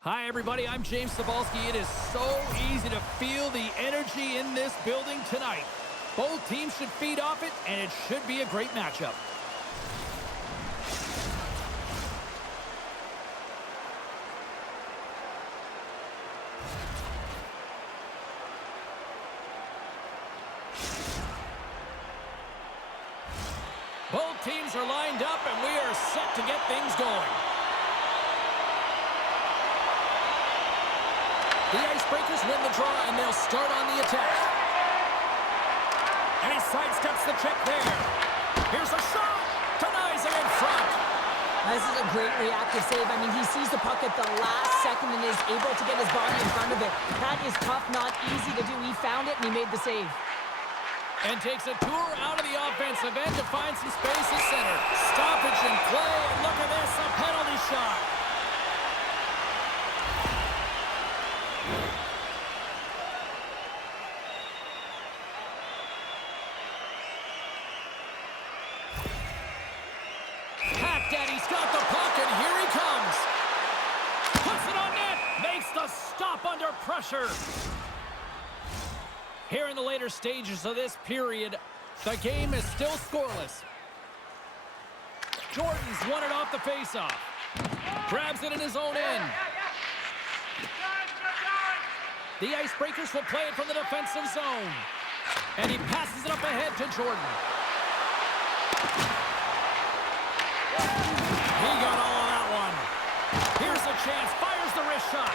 Hi, everybody. I'm James Cebulski. It is so easy to feel the energy in this building tonight. Both teams should feed off it, and it should be a great matchup. Both teams are lined up, and we are set to get things going. The Icebreakers win the draw, and they'll start on the attack. And he sidesteps the check there. Here's a shot. Denies it in front. This is a great reactive save. I mean, he sees the puck at the last second and is able to get his body in front of it. That is tough, not easy to do. He found it, and he made the save. And takes a tour out of the offensive end to find some space at center. Stoppage in play, and look at this, a penalty shot. Daddy's got the puck, and here he comes. Puts it on net. Makes the stop under pressure. Here in the later stages of this period, the game is still scoreless. Jordan's won it off the faceoff. Grabs it in his own end. The Icebreakers will play it from the defensive zone. And he passes it up ahead to Jordan. He got all of that one. Here's a chance. Fires the wrist shot.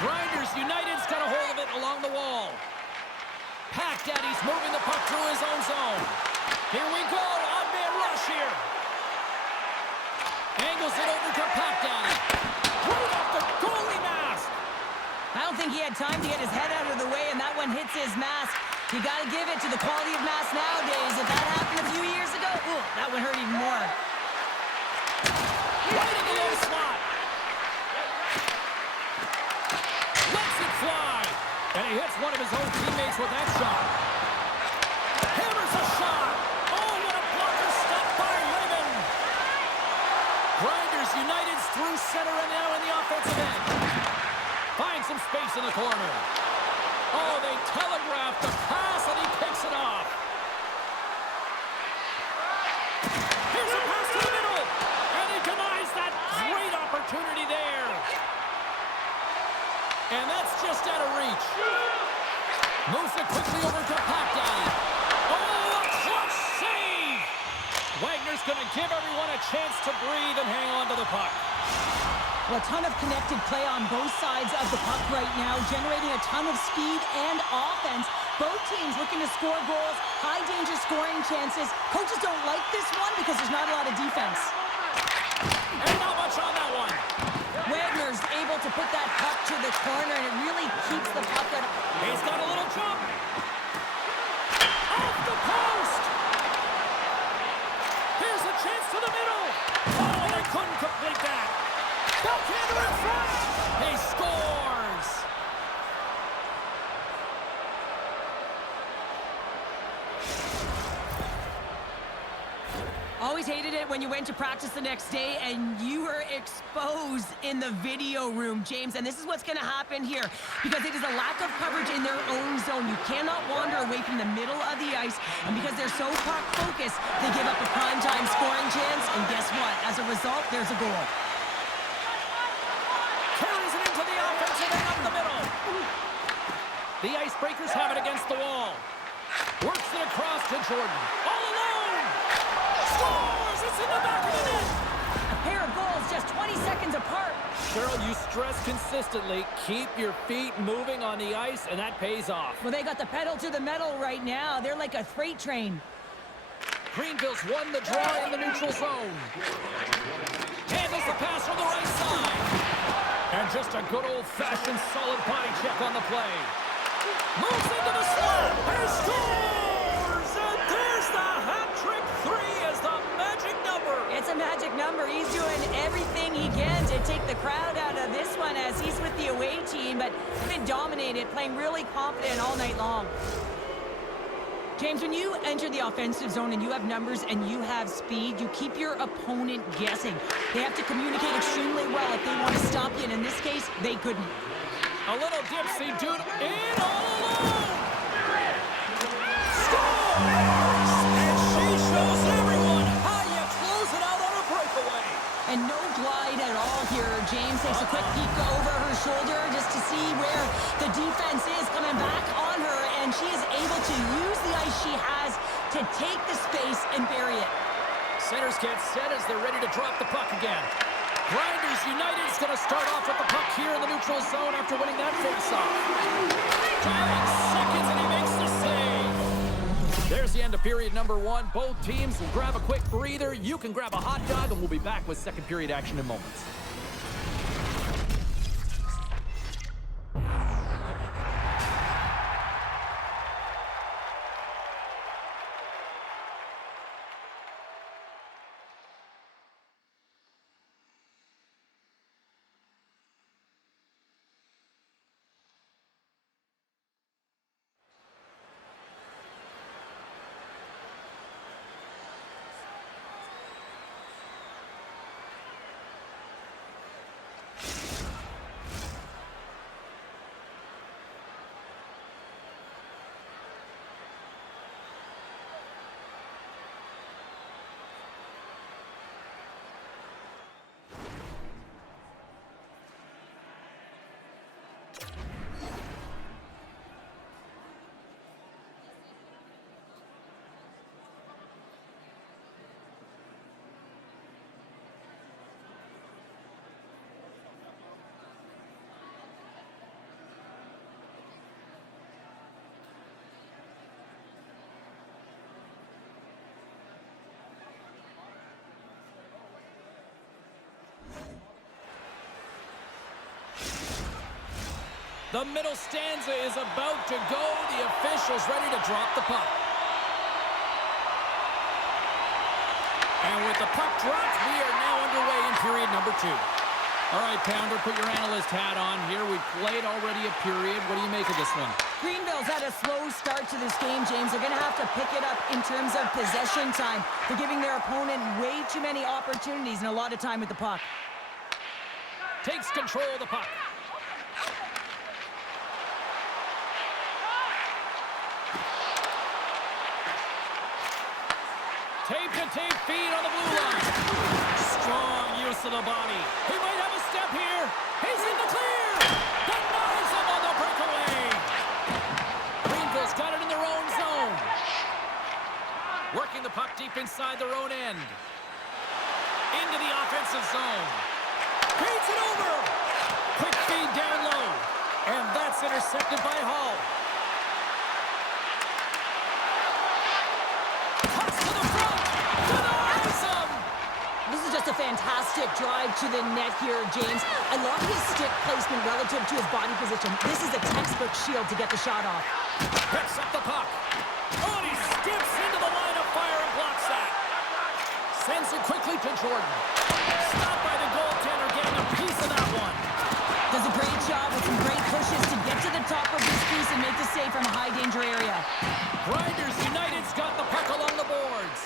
Grinders United's got a hold of it along the wall. Pack Daddy's moving the puck through his own zone. Here we go. On-man rush here. Angles it over to Pack Daddy. Right off the goalie mask. I don't think he had time to get his head out of the way, and that one hits his mask. You got to give it to the quality of mask nowadays. If that happened a few years ago, ooh, that one hurt even more. Right in the low slot. Lets it fly. And he hits one of his own teammates with that shot. Hammers a shot. Oh, what a blocker stop by Raymond. Grinders United's through center and now in the offensive end. Finds some space in the corner. Oh, they telegraphed the pass, and he picks it off. Here's a pass to the middle, and he denies that great opportunity there. And that's just out of reach. Moves it quickly over to Pack Daddy. Oh, a clutch save! Wagner's going to give everyone a chance to breathe and hang on to the puck. Well, a ton of connected play on both sides of the puck right now, generating a ton of speed and offense. Both teams looking to score goals, high-danger scoring chances. Coaches don't like this one because there's not a lot of defense. And not much on that one. Wagner's able to put that puck to the corner, and it really keeps the puck at... He's got a little jump. Off the post. Here's a chance to the middle. Oh, they couldn't complete that. Backhander in front. He scores. Always always hated it when you went to practice the next day and you were exposed in the video room, James. And this is what's going to happen here because it is a lack of coverage in their own zone. You cannot wander away from the middle of the ice. And because they're so puck focused, they give up a primetime scoring chance. And guess what? As a result, there's a goal. Carries it into the offensive end up the middle. The Icebreakers have it against the wall. Works it across to Jordan. All alone! Scores! It's in the back of the net! A pair of goals just 20 seconds apart. Cheryl, you stress consistently, keep your feet moving on the ice, and that pays off. Well, they got the pedal to the metal right now. They're like a freight train. Greenville's won the draw in the neutral zone. Handles the pass from the right side. And just a good old-fashioned solid body check on the play. Moves into the slot. And scores! And there's the hat-trick 3 as the magic number. It's a magic number. He's doing everything he can to take the crowd out of this one as he's with the away team, but he's been dominated, playing really confident all night long. James, when you enter the offensive zone and you have numbers and you have speed, you keep your opponent guessing. They have to communicate extremely well if they want to stop you, and in this case, they couldn't. A little dipsy dude in all alone. Scores! And she shows everyone how you close it out on a breakaway. And no glide at all here. James takes a quick peek over her shoulder just to see where the defense is coming back on her, and she is able to use the ice she has to take the space and bury it. Centers get set as they're ready to drop the puck again. Grinders United is going to start off with the puck here in the neutral zone after winning that face-off. 5 seconds and he makes the save. There's the end of period number 1. Both teams will grab a quick breather. You can grab a hot dog, and we'll be back with second period action in moments. The middle stanza is about to go. The official's ready to drop the puck. And with the puck dropped, we are now underway in period number 2. All right, Pounder, put your analyst hat on here. We've played already a period. What do you make of this one? Greenville's had a slow start to this game, James. They're going to have to pick it up in terms of possession time. They're giving their opponent way too many opportunities and a lot of time with the puck. Takes control of the puck. Tape feed on the blue line. Strong use of the body. He might have a step here. He's in the clear. Denies him on the breakaway. Greenville's got it in their own zone. Working the puck deep inside their own end. Into the offensive zone. Feeds it over. Quick feed down low. And that's intercepted by Hall. Just a fantastic drive to the net here, James. I love his stick placement relative to his body position. This is a textbook shield to get the shot off. Picks up the puck. Oh, and he skips into the line of fire and blocks that. Sends it quickly to Jordan. Stopped by the goaltender, getting a piece of that one. Does a great job with some great pushes to get to the top of his crease and make the save from a high-danger area. Grinders United's got the puck along the boards.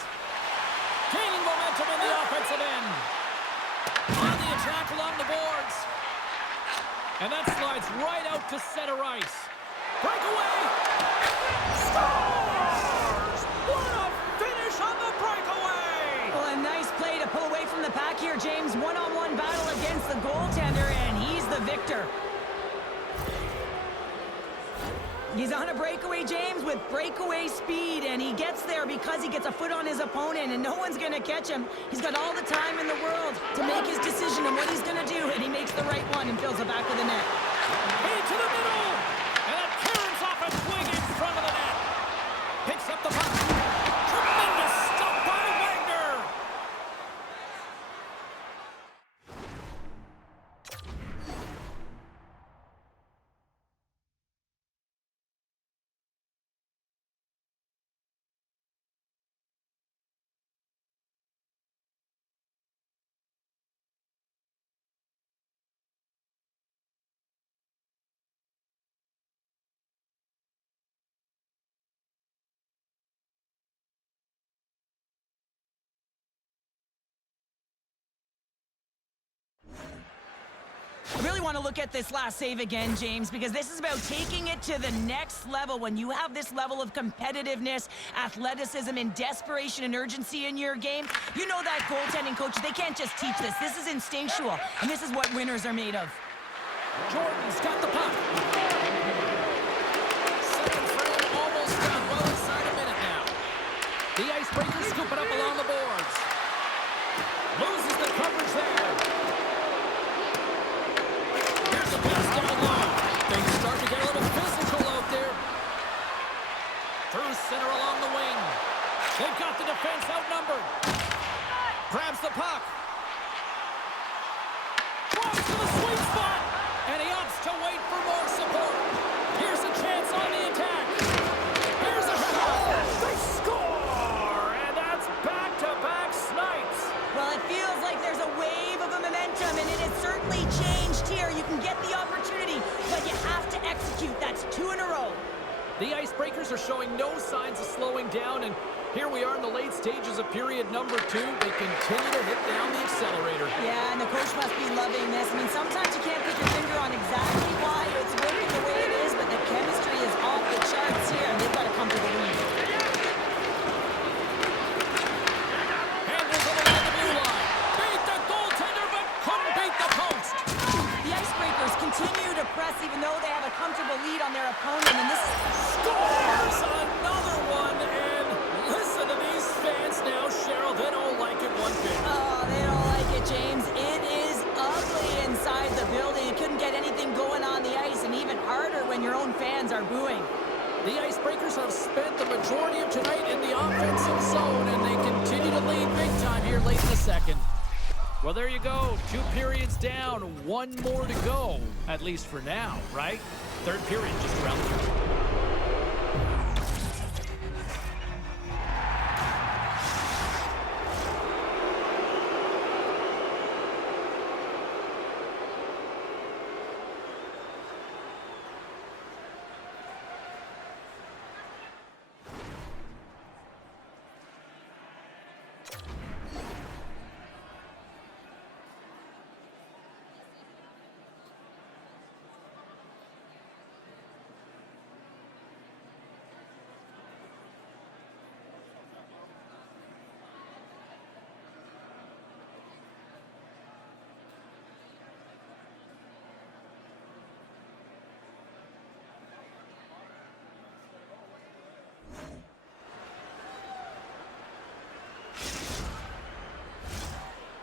Gaining momentum And that slides right out to center ice. Breakaway! Scores! What a finish on the breakaway! Well, a nice play to pull away from the pack here, James. One-on-one battle against the goaltender, and he's the victor. He's on a breakaway, James, with breakaway speed, and he gets there because he gets a foot on his opponent, and no one's going to catch him. He's got all the time in the world to make his decision on what he's going to do, and he makes the right one and fills the back of the net. Into the middle! And it turns off a swing in front of the net. Picks up the puck. Tremendous stop by Wagner! I really want to look at this last save again, James, because this is about taking it to the next level. When you have this level of competitiveness, athleticism, and desperation and urgency in your game, you know that goaltending coaches, they can't just teach this. This is instinctual, and this is what winners are made of. Jordan's got the puck. Second frame almost done. Well inside a minute now. The Icebreakers scoop it up along the boards. Loses the coverage there. Here's a pass down low. Things start to get a little physical out there. Through center along the wing. They've got the defense outnumbered. Grabs the puck. Drops to the sweet spot. And he opts to wait for more support. Here's a chance on the attack. Here's a shot. They score! And that's back-to-back snipes. Well, it feels like there's a wave of a momentum, and it has certainly changed here. You can get the opportunity, but you have to execute. That's 2 in a row. The Icebreakers are showing no signs of slowing down, and here we are in the late stages of period number 2. They continue to hit down the accelerator. Yeah, and the coach must be loving this. I mean, sometimes you can't put your finger on exactly why it's working the way it is, but the chemistry is off the charts here, and they've got a comfortable lead. Handles it along the blue line. Beat the goaltender, but couldn't beat the post. The Icebreakers continue to press even though they have a comfortable lead on their opponent, and this is... Scores another one, and listen to these fans now, Cheryl. They don't like it one bit. Oh, they don't like it, James. It is ugly inside the building. You couldn't get anything going on the ice, and even harder when your own fans are booing. The Icebreakers have spent the majority of tonight in the offensive zone, and they continue to lead big time here late in the second. Well, there you go. 2 periods down, 1 more to go, at least for now, right? Third period just around the corner.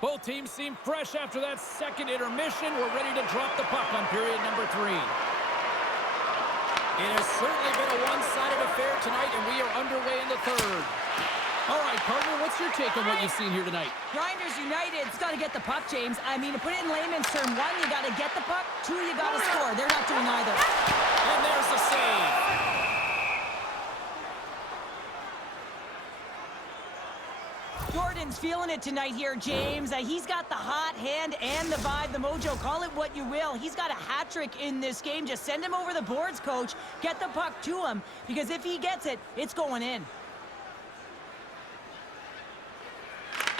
Both teams seem fresh after that second intermission. We're ready to drop the puck on period number 3. It has certainly been a one-sided affair tonight, and we are underway in the third. All right, partner, what's your take on what you've seen here tonight? Grinders United's got to get the puck, James. I mean, to put it in layman's term, 1, you got to get the puck. 2, you got to score. They're not doing either. And there's the save. Jordan's feeling it tonight here, James. He's got the hot hand and the vibe, the mojo. Call it what you will. He's got a hat trick in this game. Just send him over the boards, coach. Get the puck to him, because if he gets it, it's going in.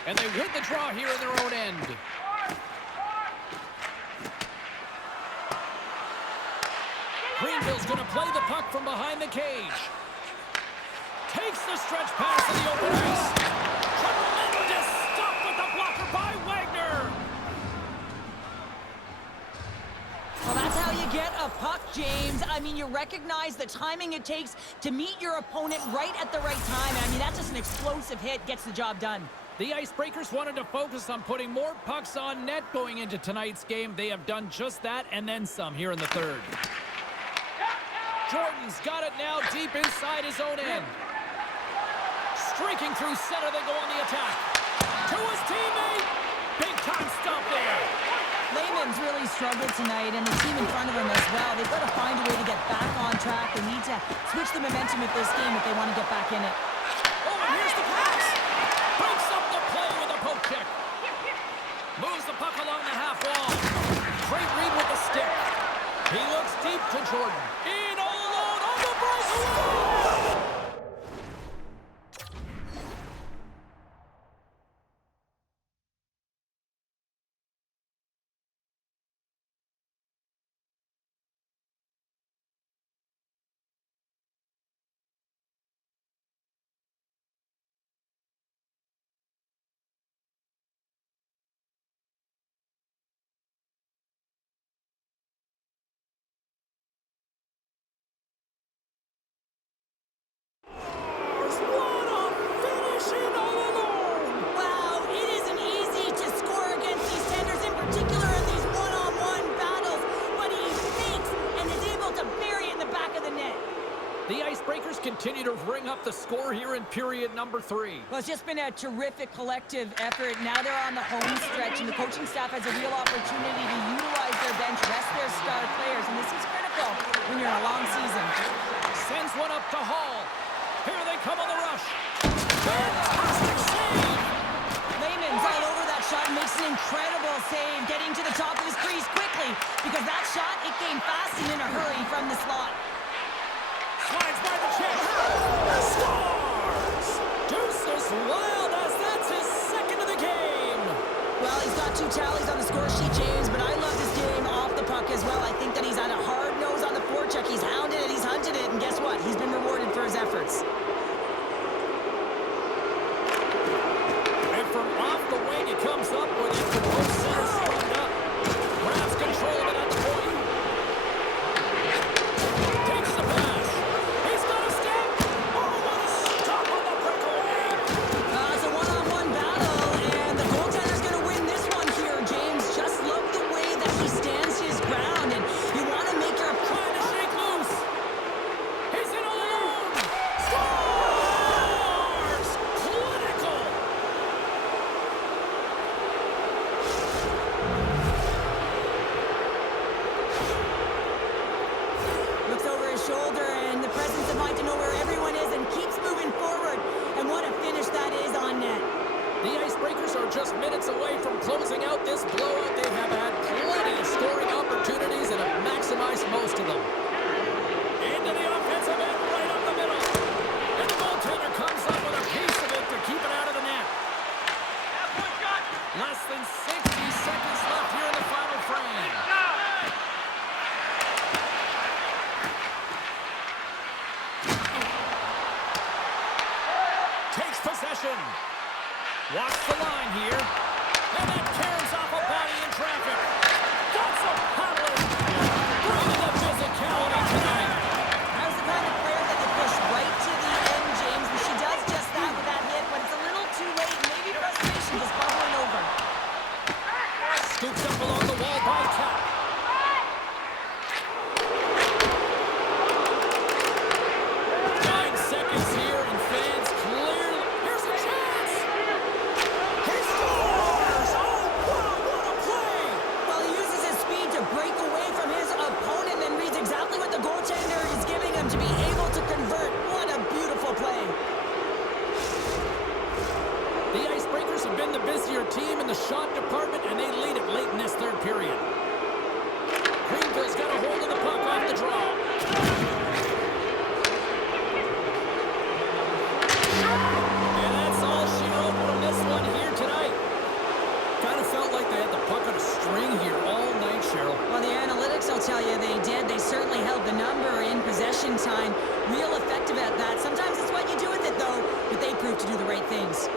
And they win the draw here in their own end. Greenville's going to play the puck from behind the cage. Takes the stretch pass in the open ice. Tremendous stop with the blocker by Wagner. Well, that's how you get a puck, James. I mean, you recognize the timing it takes to meet your opponent right at the right time. I mean, that's just an explosive hit, gets the job done. The Icebreakers wanted to focus on putting more pucks on net going into tonight's game. They have done just that and then some here in the third. Jordan's got it now deep inside his own end. Streaking through center, they go on the attack. To his teammate. Big time stop there. Lehman's really struggled tonight, and the team in front of him as well. They've got to find a way to get back on track. They need to switch the momentum of this game if they want to get back in it. Oh, and here's the pass. Breaks up the play with a poke check. Moves the puck along the half wall. Great read with the stick. He looks deep to Jordan. In all alone on the breakaway. Continue to ring up the score here in period number 3. Well, it's just been a terrific collective effort. Now they're on the home stretch, and the coaching staff has a real opportunity to utilize their bench, rest their star players, and this is critical when you're in a long season. Sends one up to Hall. Here they come on the rush. Fantastic save! Lehman's all over that shot and makes an incredible save, getting to the top of his crease quickly, because that shot, it came fast and in a hurry from the slot. Slides by the chip. Scores! Deuces Wild as that's his second of the game. Well, he's got 2 tallies on the score sheet, James, but I love his game off the puck as well. I think that he's had a hard nose on the forecheck. He's hounded it, he's hunted it, and guess what? He's been rewarded for his efforts. And from off the wing, he comes up with it from both centers straightened up. Grabs control of it at the point. Takes the pass. He's got a step. Oh, what a stop on the breakaway. It's a one-on-one battle, and the goaltender's going to win this one here, James. Just love the way that he stands his ground, and you want to make your... Trying to shake loose. He's in all alone. Scores! Clinical. Looks over his shoulder, and the presence of mind to know where everyone is and keeps moving forward. And what a finish that is on net. The Icebreakers are just minutes away from closing out this blowout. They have had plenty of scoring opportunities and have maximized most of them. Into the offensive end, right up the middle. And the goaltender comes up with a piece of it to keep it out of the net. Less than 60 seconds left here in the final frame. Takes possession. Watch the line here. And that tears off a body in traffic. Got some power. Bringing the physicality tonight. How's the kind of player that you push right to the end, James? And she does just that with that hit, but it's a little too late. Maybe frustration just bubbling over. Scoops up along the wall by Tap. 9 seconds here, and fans clearly... Here's a chance! He scores! Oh, wow, what a play! Well, he uses his speed to break away from his opponent and reads exactly what the goaltender is giving him to be able to convert. What a beautiful play. The Icebreakers have been the busier team in the shot department, and they lead it late in this third period. Greenville's got a hold of the puck off the draw. And that's all she wrote from this one here tonight. Kind of felt like they had the puck on a string here all night, Cheryl. Well, the analytics will tell you they did. They certainly held the number. transition time. Real effective at that. Sometimes it's what you do with it, though, but they prove to do the right things.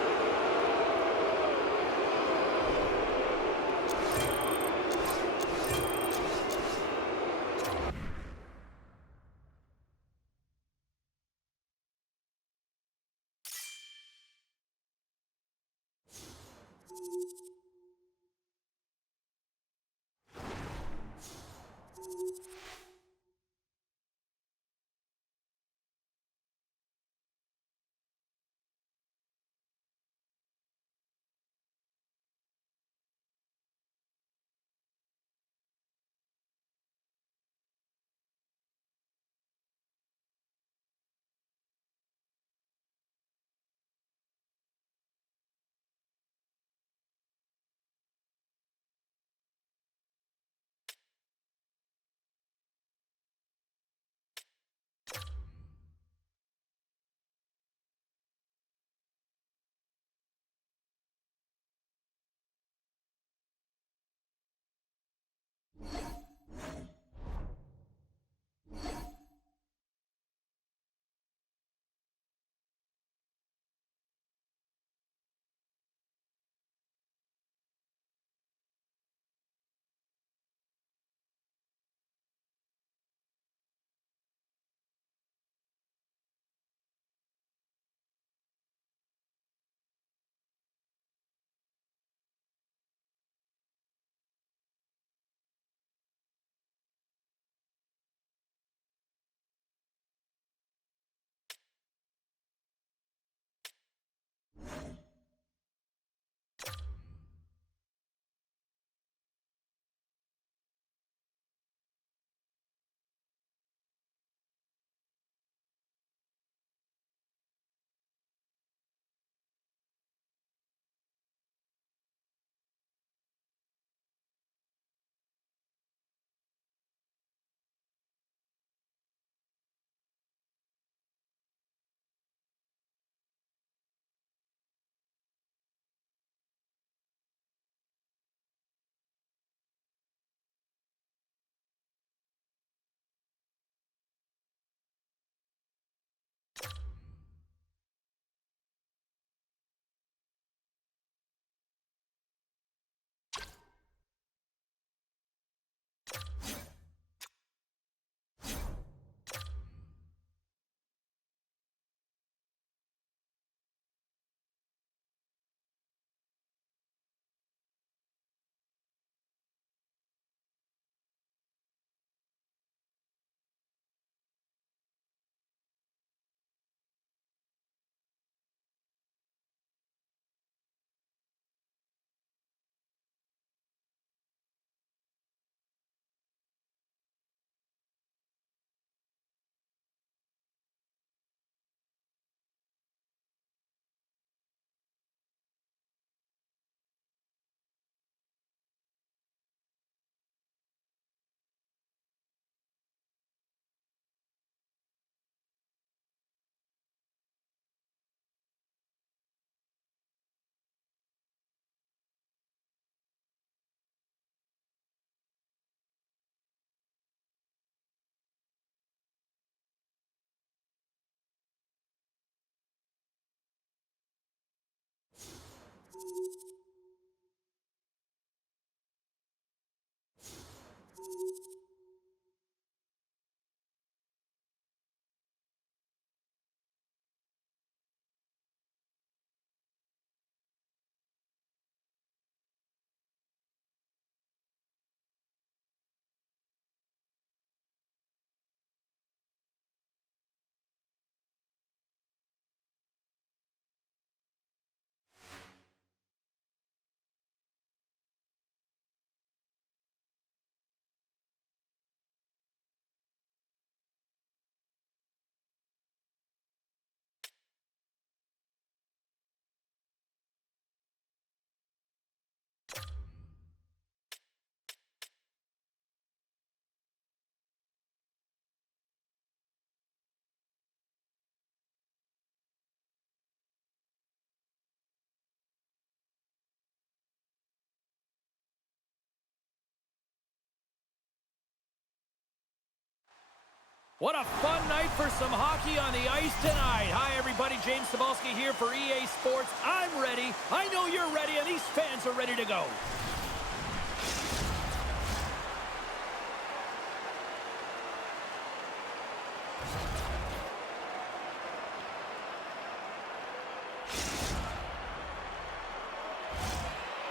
What a fun night for some hockey on the ice tonight. Hi, everybody. James Cebulski here for EA Sports. I'm ready. I know you're ready, and these fans are ready to go.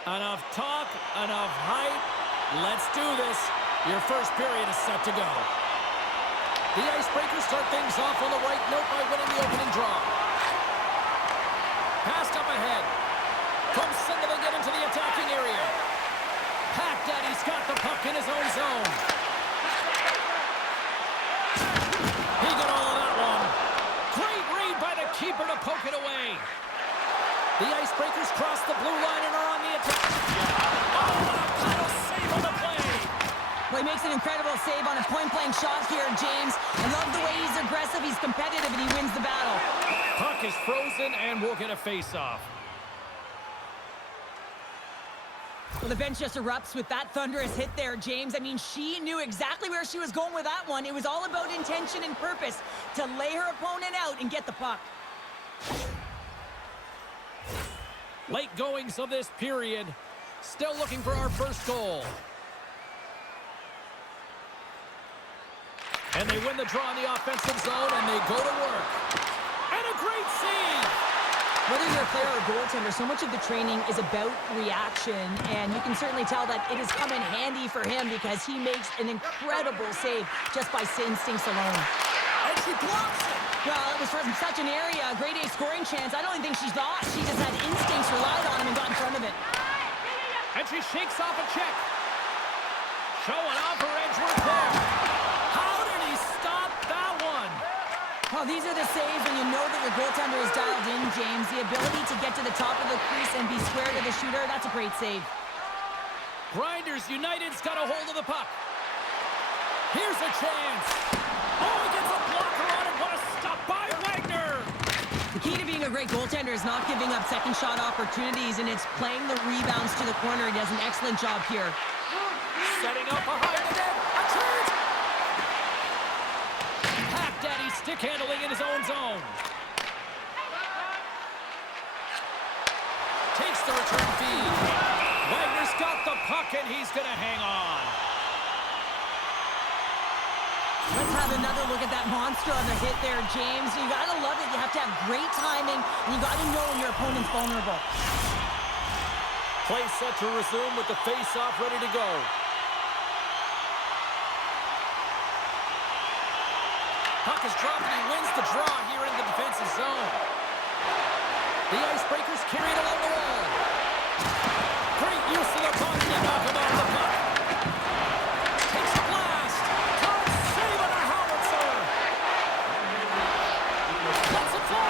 Enough talk, enough hype. Let's do this. Your first period is set to go. The Icebreakers start things off on the right note by winning the opening draw. Passed up ahead. From center, they get into the attacking area. Pack Daddy's got the puck in his own zone. He got all of that one. Great read by the keeper to poke it away. The Icebreakers cross the blue line and are on the attack. Oh, what a title save on the play. Well, he makes an incredible save on a point-blank shot here, James. I love the way he's aggressive, he's competitive, and he wins the battle. Puck is frozen, and we'll get a face-off. Well, the bench just erupts with that thunderous hit there, James. I mean, she knew exactly where she was going with that one. It was all about intention and purpose to lay her opponent out and get the puck. Late goings of this period. Still looking for our first goal. And they win the draw in the offensive zone, and they go to work. And a great save! Whether you're a player or a goaltender, so much of the training is about reaction, and you can certainly tell that it has come in handy for him because he makes an incredible save just by instincts alone. And she blocks it! Well, it was from such an area, a grade A scoring chance. I don't even think she's lost. She just had instincts, relied on him, and got in front of it. And she shakes off a check. Showing off her Edgeworth there. How did he stop that one? Well, these are the saves when you know that your goaltender is dialed in, James. The ability to get to the top of the crease and be square to the shooter, that's a great save. Grinders United's got a hold of the puck. Here's a chance. Oh, he gets a blocker on it. What a stop by Wagner. The key to being a great goaltender is not giving up second shot opportunities, and it's playing the rebounds to the corner. He does an excellent job here. Setting up behind the net. A chance. Pack Daddy stick handling in his own zone. Takes the return feed. Wagner's got the puck, and he's going to hang on. Let's have another look at that monster on the hit there, James. You got to love it. You have to have great timing, and you got to know when your opponent's vulnerable. Play set to resume with the face-off ready to go. Puck is dropped, and he wins the draw here in the defensive zone. The Icebreakers carry it along the wall. Great use of the puck to knock him off the puck. Takes a blast. Turns, save on a howitzer. Lets it fly.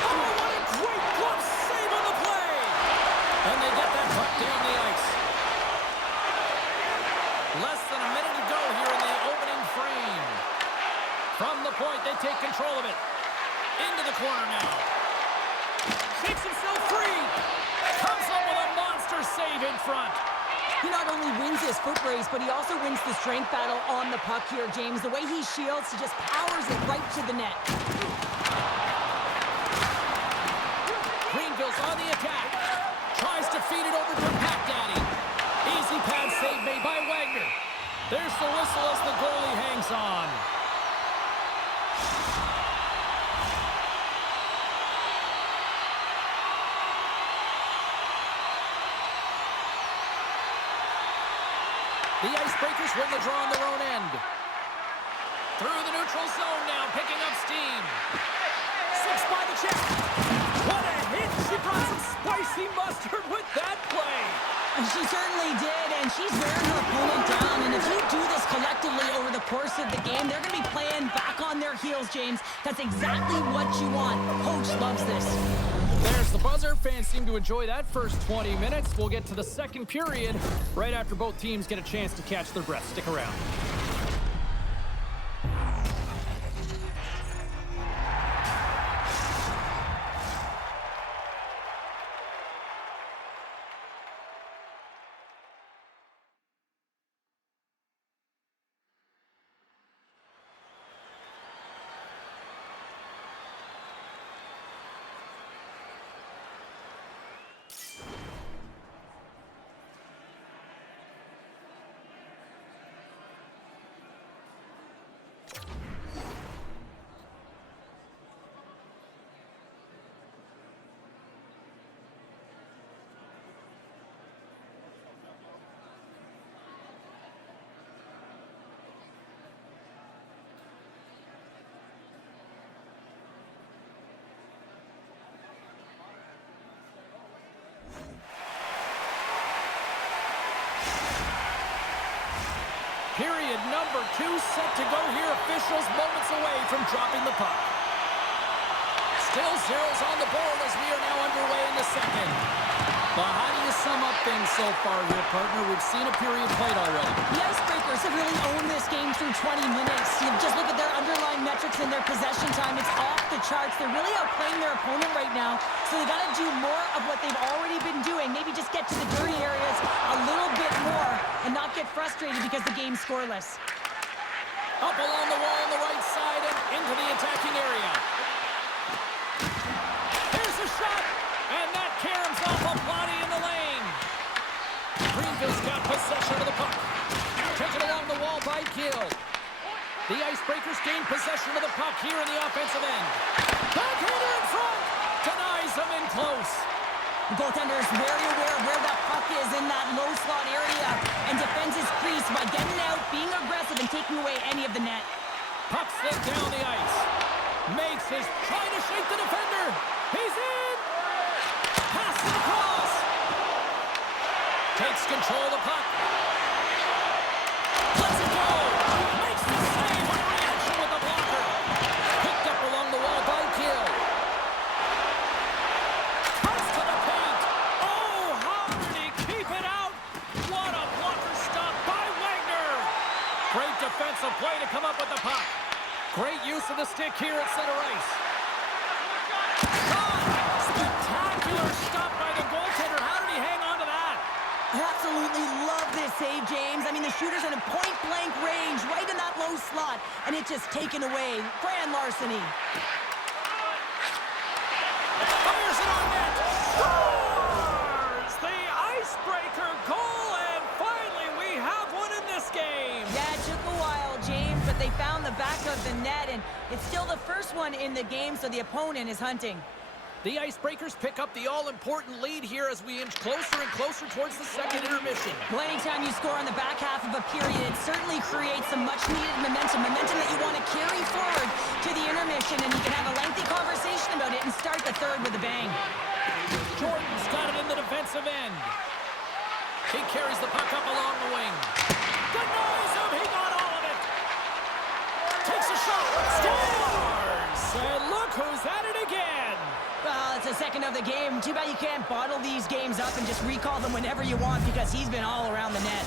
Oh, what a great glove save on the play. And they get that puck down the ice. Less than a minute to go here in the opening frame. From the point, they take control of it. Into the corner now. Shakes himself free. Comes up with a monster save in front. He not only wins his foot race, but he also wins the strength battle on the puck here, James. The way he shields, he just powers it right to the net. Greenville's on the attack. Tries to feed it over to Pack Daddy. Easy pad save made by Wagner. There's the whistle as the goalie hangs on. The Icebreakers win the draw on their own end. Through the neutral zone now, picking up steam. Six by the check. What a hit! She brought some spicy mustard with that play. She certainly did, and she's wearing her opponent down. And if you do this collectively over the course of the game, they're going to be playing back on their heels, James. That's exactly what you want. Coach loves this. There's the buzzer. Fans seem to enjoy that first 20 minutes. We'll get to the second period right after both teams get a chance to catch their breath. Stick around. number 2 set to go here. Officials moments away from dropping the puck. Still zeros on the board as we are now underway in the second. Well, how do you sum up things so far here, partner? We've seen a period played already. The Icebreakers have really owned this game through 20 minutes. You just look at their underlying metrics and their possession time. It's off the charts. They're really outplaying their opponent right now. So they got to do more of what they've already been doing. Maybe just get to the dirty areas a little bit more and not get frustrated because the game's scoreless. Up along the wall on the right side and into the attacking area. Here's a shot, and that caroms off a body in the lane. Greenville's got possession of the puck. Taken along the wall by Gill. The Icebreakers gain possession of the puck here in the offensive end. Backhander in front. Denies them in close. The goaltender is very aware of where that puck is in that low slot area and defends his crease by getting out, being aggressive, and taking away any of the net. Puck slid down the ice. Makes his trying to shake the defender. He's in. Pass it across. Takes control of the puck. Lets it go. Makes the save on reaction with the blocker. Picked up along the wall by Gill. Cuts to the paint. Oh, how did he keep it out? What a blocker stop by Wagner. Great defensive play to come up with the puck. Great use of the stick here at center ice. Shot! Spectacular stop by the goaltender. How did he hang on to that? I absolutely love this save, James. I mean, the shooter's in a point-blank range right in that low slot, and it's just taken away. Grand larceny. Fires it on net. Scores! The Icebreaker goal, and finally we have one in this game. Yeah, it took a while, James, but they found the back of the net, and it's still the first one in the game, so the opponent is hunting. The Icebreakers pick up the all-important lead here as we inch closer and closer towards the second intermission. Well, anytime you score on the back half of a period, it certainly creates some much-needed momentum that you want to carry forward to the intermission, and you can have a lengthy conversation about it and start the third with a bang. Jordan's got it in the defensive end. He carries the puck up along the wing. Denies him. He got all of it. Takes a shot. Scores! And look who's at it again. Well, it's the second of the game. Too bad you can't bottle these games up and just recall them whenever you want because he's been all around the net.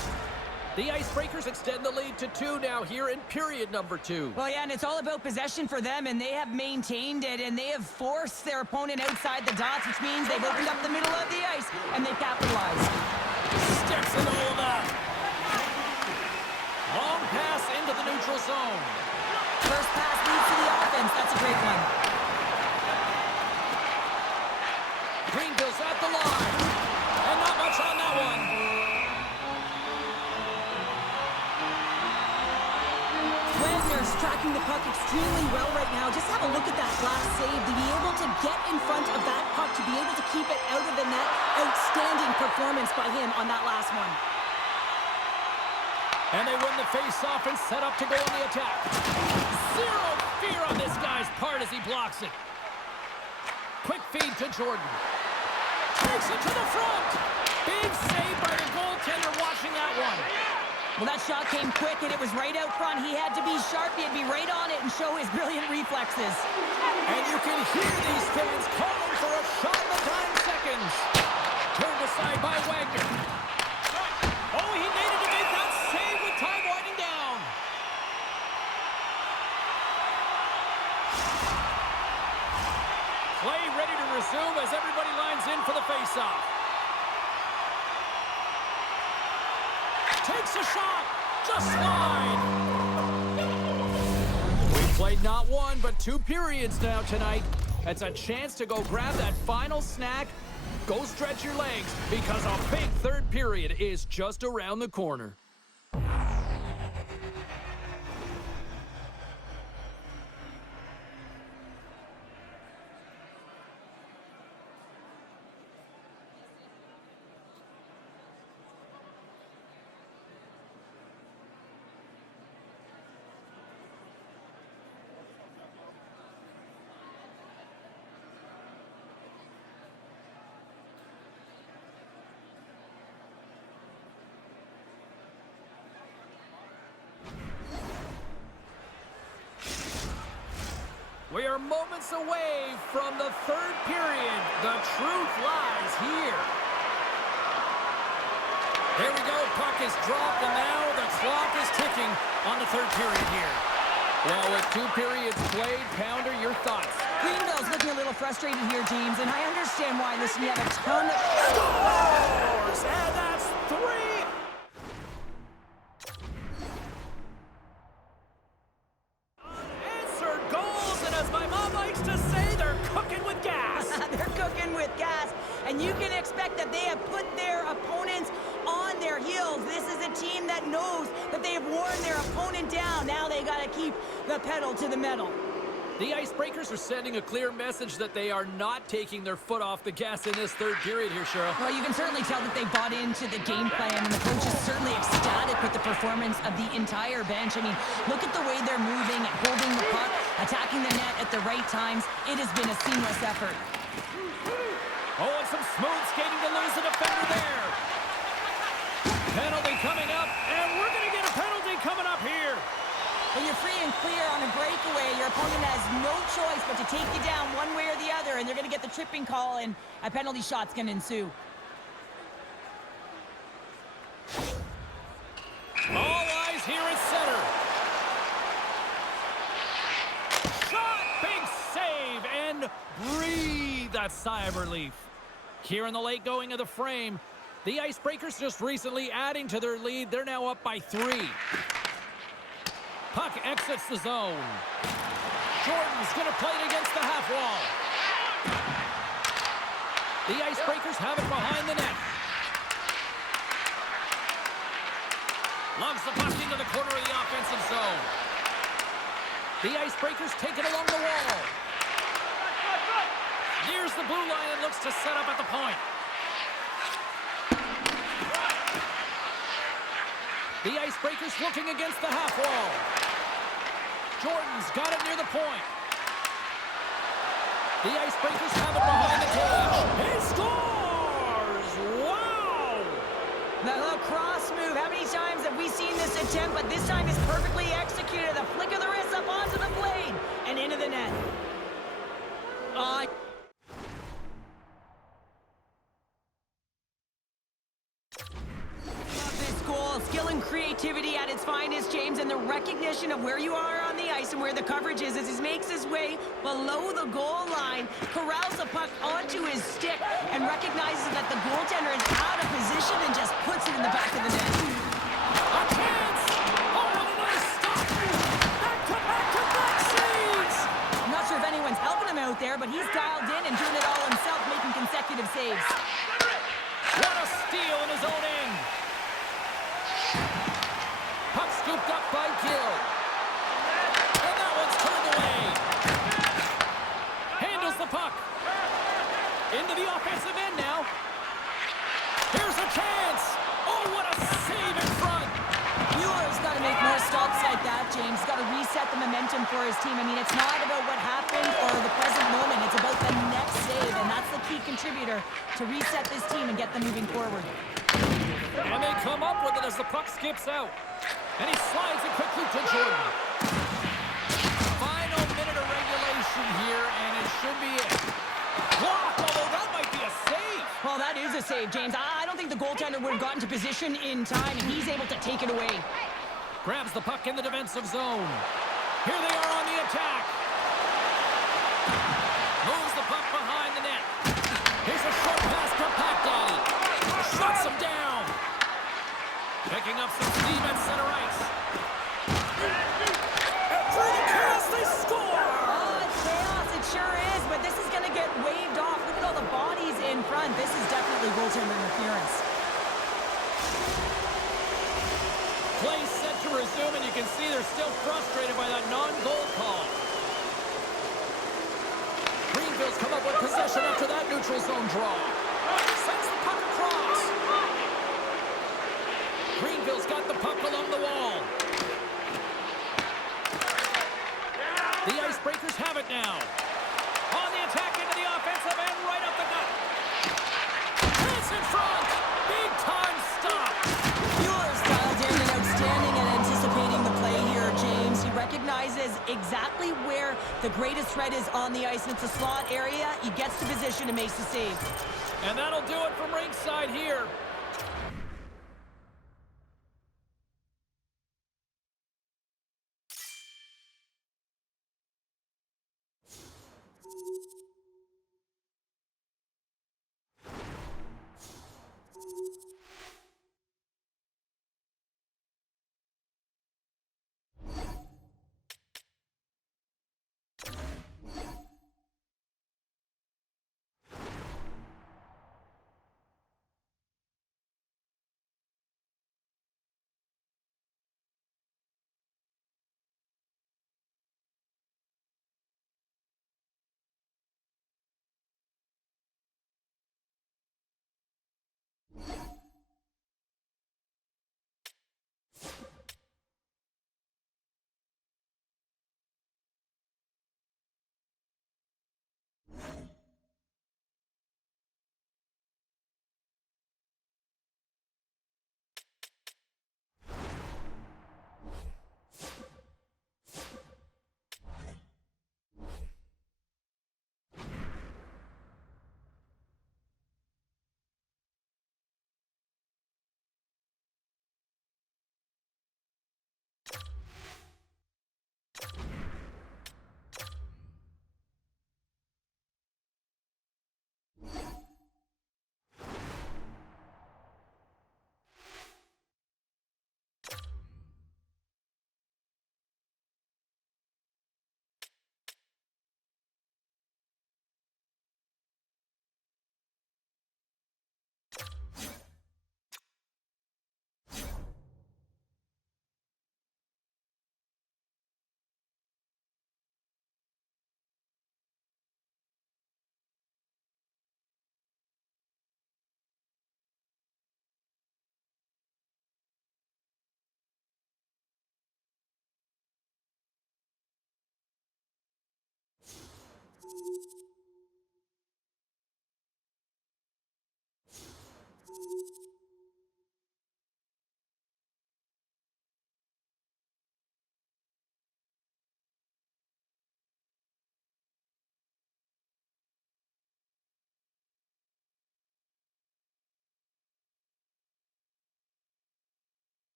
The Icebreakers extend the lead to 2 now here in period number 2. Well, yeah, and it's all about possession for them, and they have maintained it, and they have forced their opponent outside the dots, which means they've opened up the middle of the ice, and they've capitalized. Sticks it over. Long pass into the neutral zone. First pass leads to the offense. That's a great one. Greenville's at the line. And not much on that one. Wagner's tracking the puck extremely well right now. Just have a look at that last save. To be able to get in front of that puck, to be able to keep it out of the net. Outstanding performance by him on that last one. And they win the face-off and set up to go on the attack. Zero fear on this guy's part as he blocks it. Quick feed to Jordan. Takes it to the front. Big save by the goaltender watching that one. Well, that shot came quick, and it was right out front. He had to be sharp. He had to be right on it and show his brilliant reflexes. And you can hear these fans calling for a shot in the dying seconds. Turned aside by Wagner. Oh, he needed to make that save with time winding down. Play ready to resume as everybody lines in for the faceoff. Takes a shot. Just wide. We played not one, but 2 periods now tonight. It's a chance to go grab that final snack. Go stretch your legs because a big third period is just around the corner. We are moments away from the third period. The truth lies here. There we go. Puck is dropped, and now the clock is ticking on the third period here. Well, with 2 periods played, Pounder, your thoughts? Greenville's looking a little frustrated here, James, and I understand why. Listen, you have a ton of... Scores! And that's 3! Unanswered goals, and as my mom likes to say, they're cooking with gas. They're cooking with gas, and you can expect that they have put their opponents on their heels. This is a team that knows that they have worn their opponent down. Now they got to keep the pedal to the metal. The Icebreakers are sending a clear message that they are not taking their foot off the gas in this third period here, Cheryl. Well, you can certainly tell that they bought into the game plan, and the coach is certainly ecstatic with the performance of the entire bench. I mean, look at the way they're moving, holding the puck, attacking the net at the right times. It has been a seamless effort. Oh, and some smooth skating to lose the defender there. Penalty coming up, and we're going to get a penalty coming up here. When you're free and clear on a breakaway, your opponent has no choice but to take you down one way or the other, and they're going to get the tripping call, and a penalty shot's going to ensue. All eyes here at center. Shot, big save, and breathe that sigh of relief. Here in the late going of the frame, the Icebreakers just recently adding to their lead. They're now up by 3. Puck exits the zone. Jordan's going to play it against the half wall. The Icebreakers have it behind the net. Lugs the puck into the corner of the offensive zone. The Icebreakers take it along the wall. Nears the blue line and looks to set up at the point. The Icebreakers looking against the half wall. Jordan's got it near the point. The Icebreakers have it behind the cage. He scores! Wow! That little cross move, how many times have we seen this attempt, but this time is perfectly executed. The flick of the wrist up onto the blade and into the net. Skill and creativity at its finest, James, and the recognition of where you are on the ice and where the coverage is as he makes his way below the goal line, corrals the puck onto his stick, and recognizes that the goaltender is out of position and just puts it in the back of the net. A chance! Oh, what a nice stop! Back-to-back saves! I'm not sure if anyone's helping him out there, but he's dialed in and doing it all himself, making consecutive saves. What a steal in his own end! Puck scooped up by Gill. And that one's turned away. Handles the puck. Into the offensive end now. Here's a chance. Oh, what a save in front. Mueller's got to make more stops like that, James. He's got to reset the momentum for his team. I mean, it's not about what happened or the present moment. It's about the next save, and that's the key contributor to reset this team and get them moving forward. And they come up with it as the puck skips out. And he slides it quickly to Jordan. Final minute of regulation here, and it should be it. Blocked, although that might be a save. Well, that is a save, James. I don't think the goaltender would have gotten to position in time, and he's able to take it away. Grabs the puck in the defensive zone. Here they are on the attack. Moves the puck behind the net. Here's a short pass to Packdaddy. Shuts him down. Picking up some steam at center ice. And through the chaos, they score! Oh, it's chaos. It sure is, but this is going to get waved off. Look at all the bodies in front. This is definitely goaltender interference. Play set to resume, and you can see they're still frustrated by that non-goal call. Greenville's come up with possession after that neutral zone draw. Sends the puck across. Greenville's got the puck along the wall. The Icebreakers have it now. On the attack into the offensive end, right up the gut. Chance in front. Big time stop. Mueller's dialed in and outstanding at anticipating the play here, James. He recognizes says exactly where the greatest threat is on the ice, and it's a slot area. He gets to position and makes the save. And that'll do it from ringside here.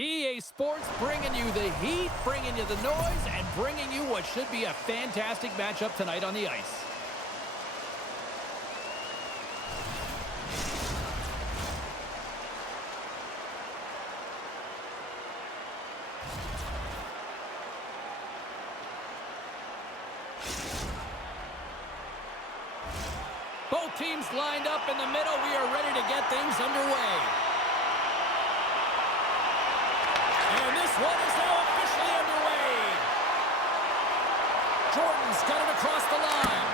EA Sports bringing you the heat, bringing you the noise, and bringing you what should be a fantastic matchup tonight on the ice. Both teams lined up in the middle. We are ready to get things underway. And this one is now officially underway. Jordan's got it across the line.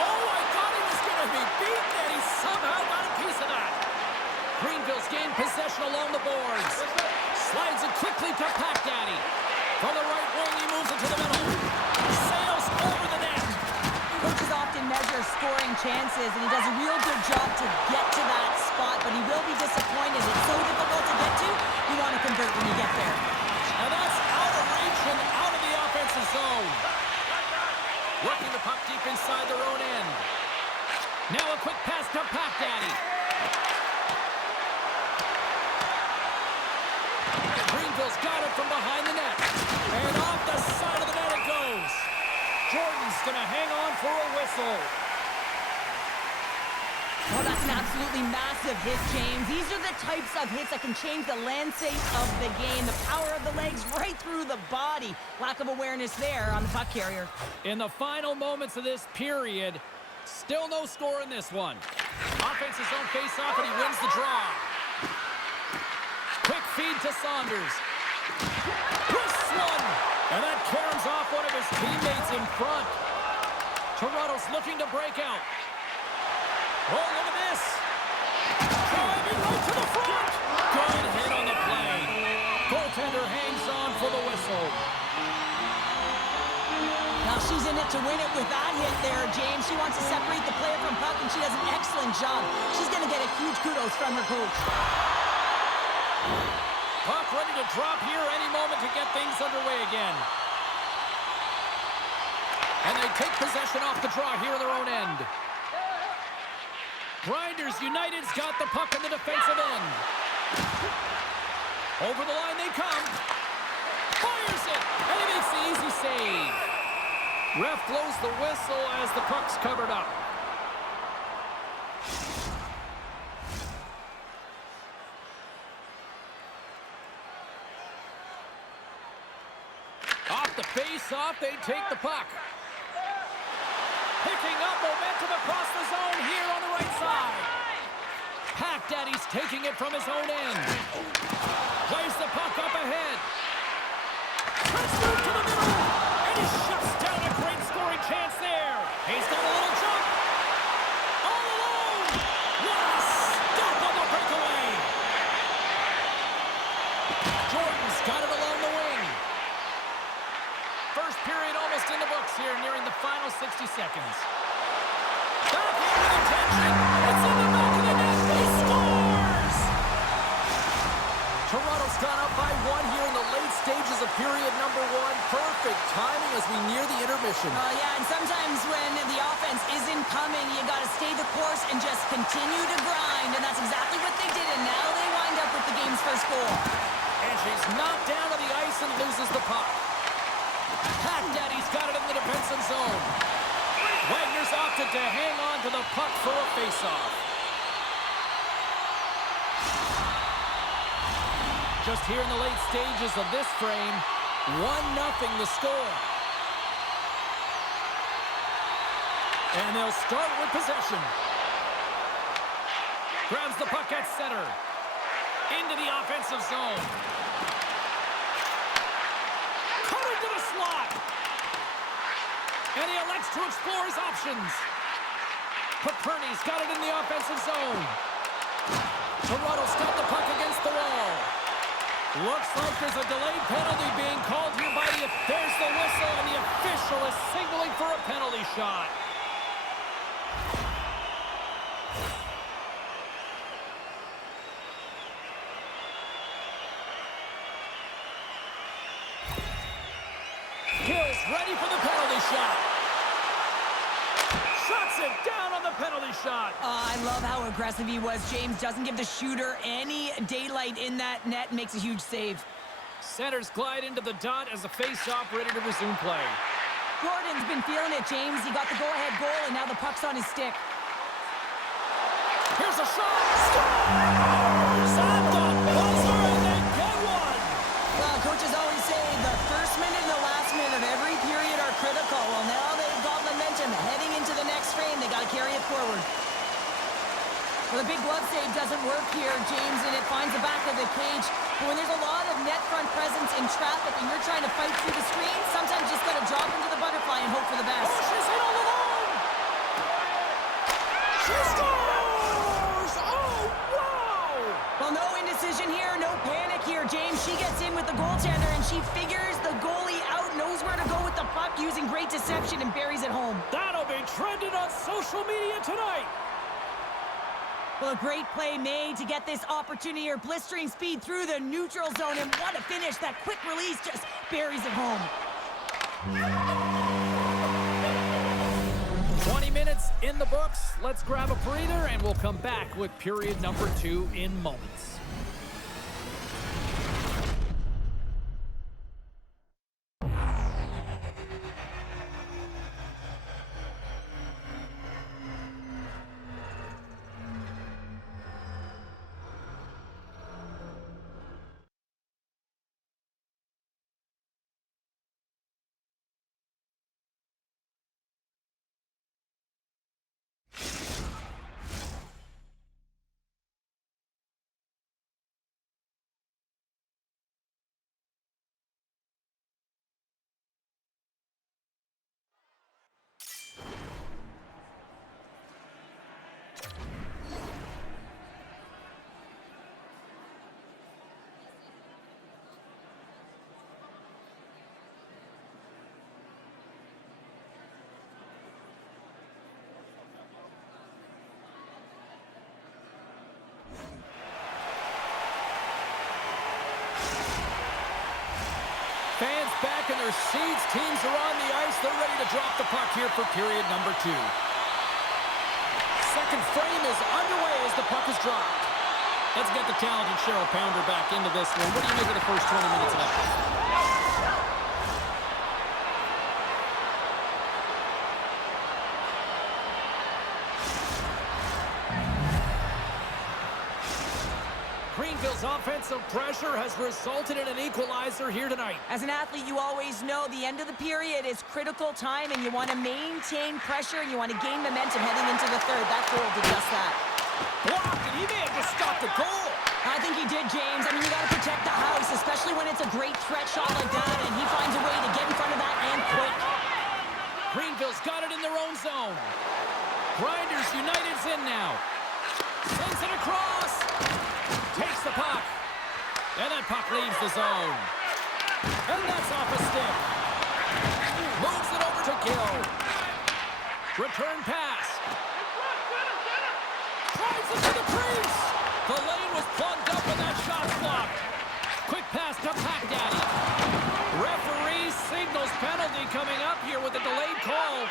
Oh, I thought he was going to be beaten, and he somehow got a piece of that. Greenville's gained possession along the boards. Slides it quickly to Pack Daddy. From the right wing, he moves it to the middle. Sails over the net. Coaches often measure scoring chances, and he does a real good job to get to that spot, but he will be disappointed. It's so difficult to get to. You want to convert when you get there. And that's out of reach and out of the offensive zone. Working the puck deep inside their own end. Now a quick pass to Pack Daddy. Greenville's got it from behind the net. And off the side of the net it goes. Jordan's going to hang on for a whistle. Oh, that's an absolutely massive hit, James. These are the types of hits that can change the landscape of the game. The power of the legs right through the body. Lack of awareness there on the puck carrier. In the final moments of this period, still no score in this one. Offense's own face-off, and he wins the draw. Quick feed to Saunders. Twists one. And that caroms off one of his teammates in front. Toronto's looking to break out. Oh, look at this. Driving right to the front. Good hit on the play. Goaltender hangs on for the whistle. Now she's in it to win it with that hit there, James. She wants to separate the player from puck, and she does an excellent job. She's going to get a huge kudos from her coach. Puck ready to drop here any moment to get things underway again. And they take possession off the draw here in their own end. Grinders United's got the puck in the defensive end. Over the line they come. Fires it, and he makes the easy save. Ref blows the whistle as the puck's covered up. Off the face-off, they take the puck. Picking up momentum across the zone here on the right side. Pack Daddy's taking it from his own end. Plays the puck up ahead. Let's move to the middle. And he shuts down a great scoring chance there. He's got a little jump. All alone. What a stop on the breakaway. Jordan's got it along the wing. First period almost in the books here, nearing the final 60 seconds. Back here with attention. It's in the back of the net. He scores! Toronto's gone up by one here in the late stages of period number one. Perfect timing as we near the intermission. Yeah, and sometimes when the offense isn't coming, you got to stay the course and just continue to grind. And that's exactly what they did, and now they wind up with the game's first goal. And she's knocked down to the ice and loses the puck. Pack Daddy's got it in the defensive zone. Wagner's opted to hang on to the puck for a faceoff. Just here in the late stages of this frame, 1-0 the score. And they'll start with possession. Grabs the puck at center. Into the offensive zone. To the slot. And he elects to explore his options. Paperny's got it in the offensive zone. Toronto's got the puck against the wall. Looks like there's a delayed penalty being called here by the... There's the whistle, and the official is signaling for a penalty shot. Ready for the penalty shot. Shuts it down on the penalty shot. I love how aggressive he was. James doesn't give the shooter any daylight in that net and makes a huge save. Centers glide into the dot as the face-off ready to resume play. Gordon's been feeling it, James. He got the go-ahead goal, and now the puck's on his stick. Here's a shot. Scores! At the buzzer, and they get one. Well, coaches always say the first minute and the last minute of every period are critical. Well, now they've got momentum heading into the next frame. They got to carry it forward. Well, the big glove save doesn't work here, James, and it finds the back of the cage. But when there's a lot of net front presence in traffic and you're trying to fight through the screen, sometimes you just got to drop into the butterfly and hope for the best. Oh, she's hit all alone. She scores! Oh, wow! Well, no indecision here, no panic here, James. She gets in with the goaltender, and she figures the goalie out, knows where to go with the puck, using great deception, and buries it home. That'll be trending on social media tonight. Well, a great play made to get this opportunity or blistering speed through the neutral zone, and what a finish. That quick release just buries it home. 20 minutes in the books. Let's grab a breather, and we'll come back with period number 2 in moments. Fans back in their seats. Teams are on the ice. They're ready to drop the puck here for period number 2. Second frame is underway as the puck is dropped. Let's get the talented Cheryl Pounder back into this one. What do you make of the first 20 minutes of that? Greenville's offensive pressure has resulted in an equalizer here tonight. As an athlete, you always know the end of the period is critical time, and you want to maintain pressure, and you want to gain momentum heading into the third. That goal did just that. Blocked, and he may have just stopped the goal. I think he did, James. I mean, you got to protect the house, especially when it's a great threat shot like that, and he finds a way to get in front of that and quick. Greenville's got it in their own zone. Grinders United's in now. Sends it across. Takes the puck. And that puck leaves the zone. And that's off a stick. Moves it over to Gill. Return pass. Drives it to the crease. The lane was plugged up and that shot's blocked. Quick pass to Pack Daddy. Referee signals penalty coming up here with a delayed call.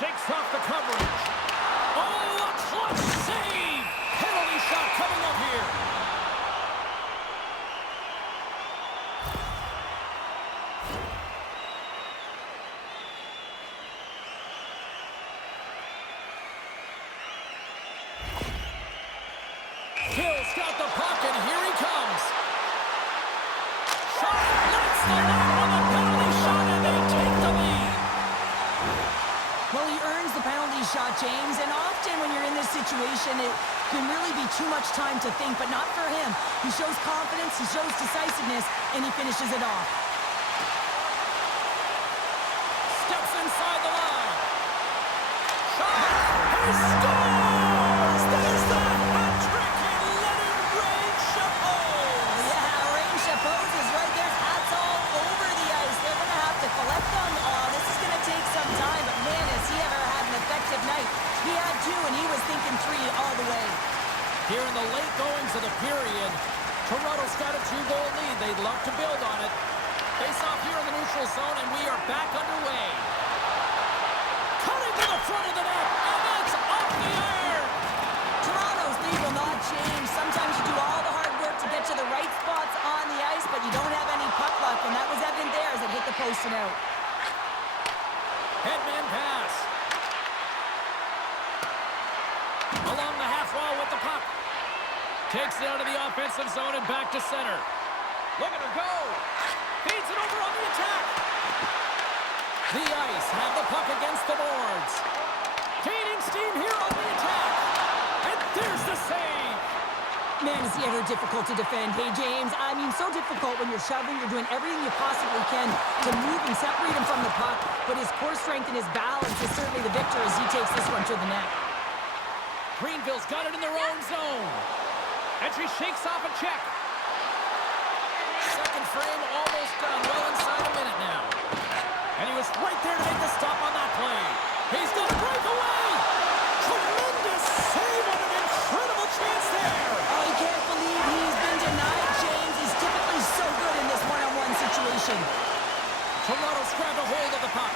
Shakes off the coverage. Oh, a clutch save! Penalty shot coming up here. Hill's got the puck, and here he comes. Shot knocks the net on the penalty shot, and they take the lead. Well, he earns the penalty shot, James, and often when you're in this situation, it can really be too much time to think, but not for him. He shows confidence, he shows decisiveness, and he finishes it off. Steps inside the line. Shot! He scores! There's the hat trick in Leonard Rain Chapeau! Yeah, Rain Chapeau's is right there. Hats all over the ice. They're going to have to collect them. Oh, this is going to take some time, but man, has he ever had an effective night. He had 2, and he was thinking 3 all the way. Here in the late goings of the period, Toronto's got a 2-goal lead. They'd love to build on it. Face off here in the neutral zone, and we are back underway. Cutting to the front of the net, and that's off the iron. Toronto's lead will not change. Sometimes you do all the hard work to get to the right spots on the ice, but you don't have any puck luck, and that was evident there as it hit the post and out. Headman pass. Along the half wall with the puck. Takes it out of the offensive zone and back to center. Look at her go. Feeds it over on the attack. The Ice have the puck against the boards. Gaining steam here on the attack. And there's the save. Man, is he ever difficult to defend. Hey, James, I mean, so difficult when you're shoving. You're doing everything you possibly can to move and separate him from the puck. But his core strength and his balance is certainly the victor as he takes this one to the net. Greenville's got it in their own zone. And she shakes off a check. Second frame almost done. Well inside a minute now. And he was right there to make the stop on that play. He's going to break away. Tremendous save on an incredible chance there. Oh, he can't believe he's been denied, James. He's typically so good in this one-on-one situation. Toronto's grabbed a hold of the puck.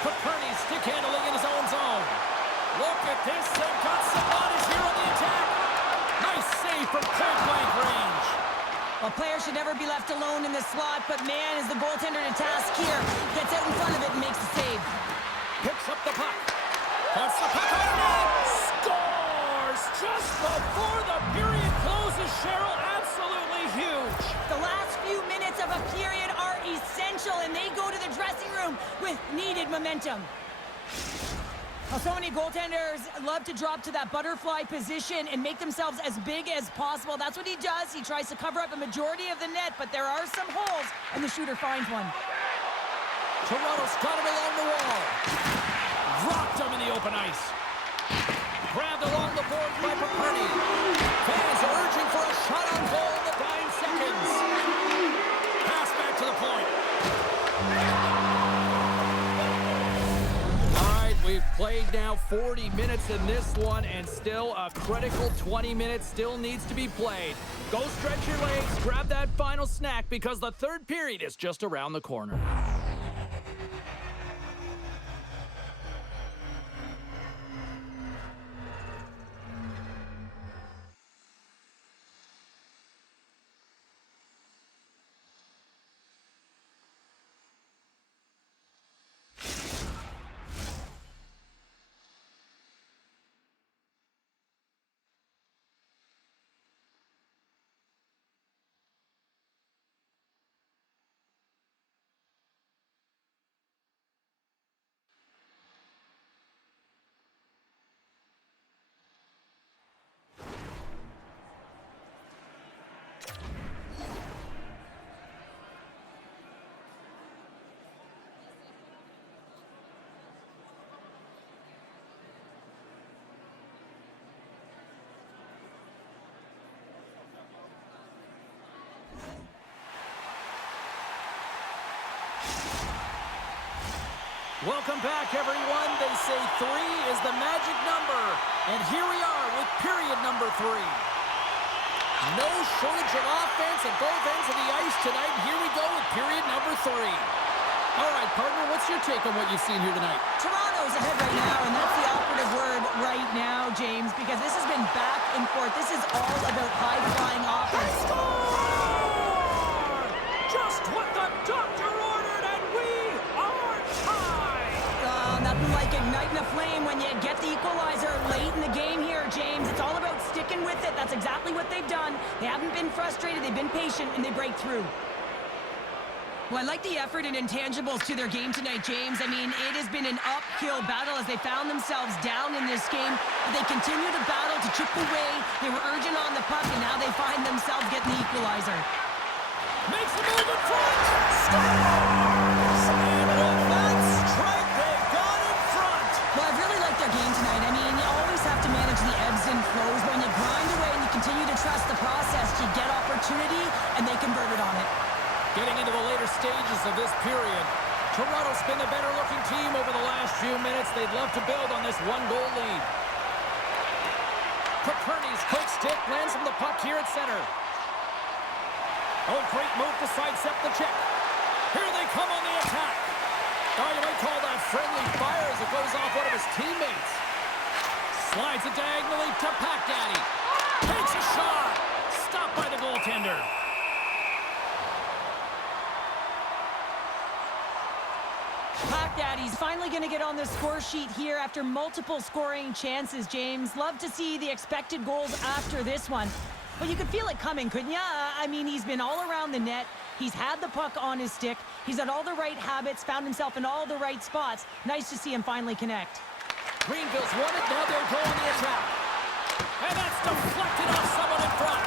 Paperny's stick handling in his own zone. Look at this. They've got some bodies here on the attack. Nice save from point-blank range. A player should never be left alone in this slot, but man, is the goaltender to task here. Gets out in front of it and makes the save. Picks up the puck. Puts the puck on net. Scores just before the period closes, Cheryl. Absolutely huge. The last few minutes of a period are essential, and they go to the dressing room with needed momentum. Well, so many goaltenders love to drop to that butterfly position and make themselves as big as possible. That's what he does. He tries to cover up a majority of the net, but there are some holes, and the shooter finds one. Toronto's got it along the wall. Dropped him in the open ice. Grabbed along the board by Paperny. Fans are urging for a shot on goal in the dying seconds. Pass back to the point. We've played now 40 minutes in this one, and still a critical 20 minutes still needs to be played. Go stretch your legs, grab that final snack, because the third period is just around the corner. Welcome back, everyone. They say 3 is the magic number. And here we are with period number 3. No shortage of offense at both ends of the ice tonight. Here we go with period number 3. All right, partner, what's your take on what you've seen here tonight? Toronto's ahead right now, and that's the operative word right now, James, because this has been back and forth. This is all about high-flying offense. Score! Just what the doctor ordered, and we are tied! Nothing like igniting a flame when you get the equalizer late in the game here, James. It's all about sticking with it. That's exactly what they've done. They haven't been frustrated. They've been patient, and they break through. Well, I like the effort and intangibles to their game tonight, James. I mean, it has been an uphill battle as they found themselves down in this game. But they continue to battle to chip away. They were urging on the puck, and now they find themselves getting the equalizer. Makes a move in front! Scores! And with that strike, they've gone in front! Well, I've really liked their game tonight. I mean, you always have to manage the ebbs and flows. When you grind away and you continue to trust the process, you get opportunity, and they convert it on it. Getting into the later stages of this period, Toronto's been the better-looking team over the last few minutes. They'd love to build on this one-goal lead. Paperny's quick stick lands him the puck here at center. Oh, great move to sidestep the check. Here they come on the attack. Oh, you might call that friendly fire as it goes off one of his teammates. Slides it diagonally to Pack Daddy. Takes a shot. Stopped by the goaltender. Pack Daddy's finally going to get on the score sheet here after multiple scoring chances, James. Love to see the expected goals after this one. But you could feel it coming, couldn't you? I mean, he's been all around the net. He's had the puck on his stick. He's had all the right habits, found himself in all the right spots. Nice to see him finally connect. Greenville's won it. Now they'll go on the attack. And that's deflected off someone in front.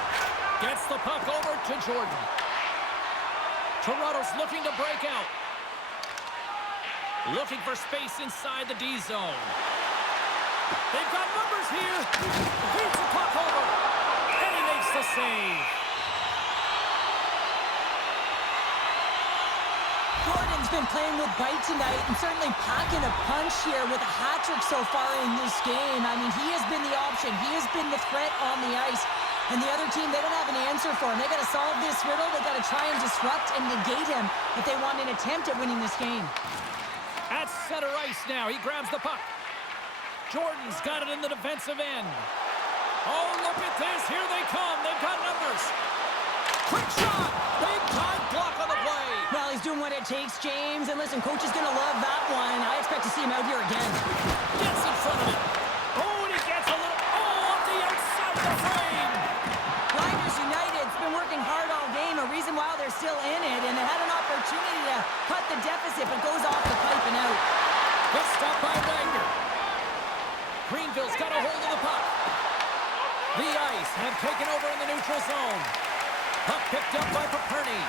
Gets the puck over to Jordan. Toronto's looking to break out. Looking for space inside the D zone. They've got numbers here. Beats the puck over. And he makes the save. Jordan's been playing with bite tonight and certainly packing a punch here with a hat-trick so far in this game. I mean, he has been the option. He has been the threat on the ice. And the other team, they don't have an answer for him. They got to solve this riddle. They got to try and disrupt and negate him if they want an attempt at winning this game. At center ice now. He grabs the puck. Jordan's got it in the defensive end. Oh, look at this. Here they come. They've got numbers. Quick shot. Big time block on the play. Well, he's doing what it takes, James. And listen, coach is going to love that one. I expect to see him out here again. Gets in front of it. Oh, and he gets a little... Oh, off the outside of the frame. Grinders United's been working hard all game. A reason why they're still in it. And they had an opportunity to cut the deficit, but goes off the pipe and out. Good stop by Wagner. Greenville's got a hold of the puck. The Ice have taken over in the neutral zone. Puck picked up by Paperny.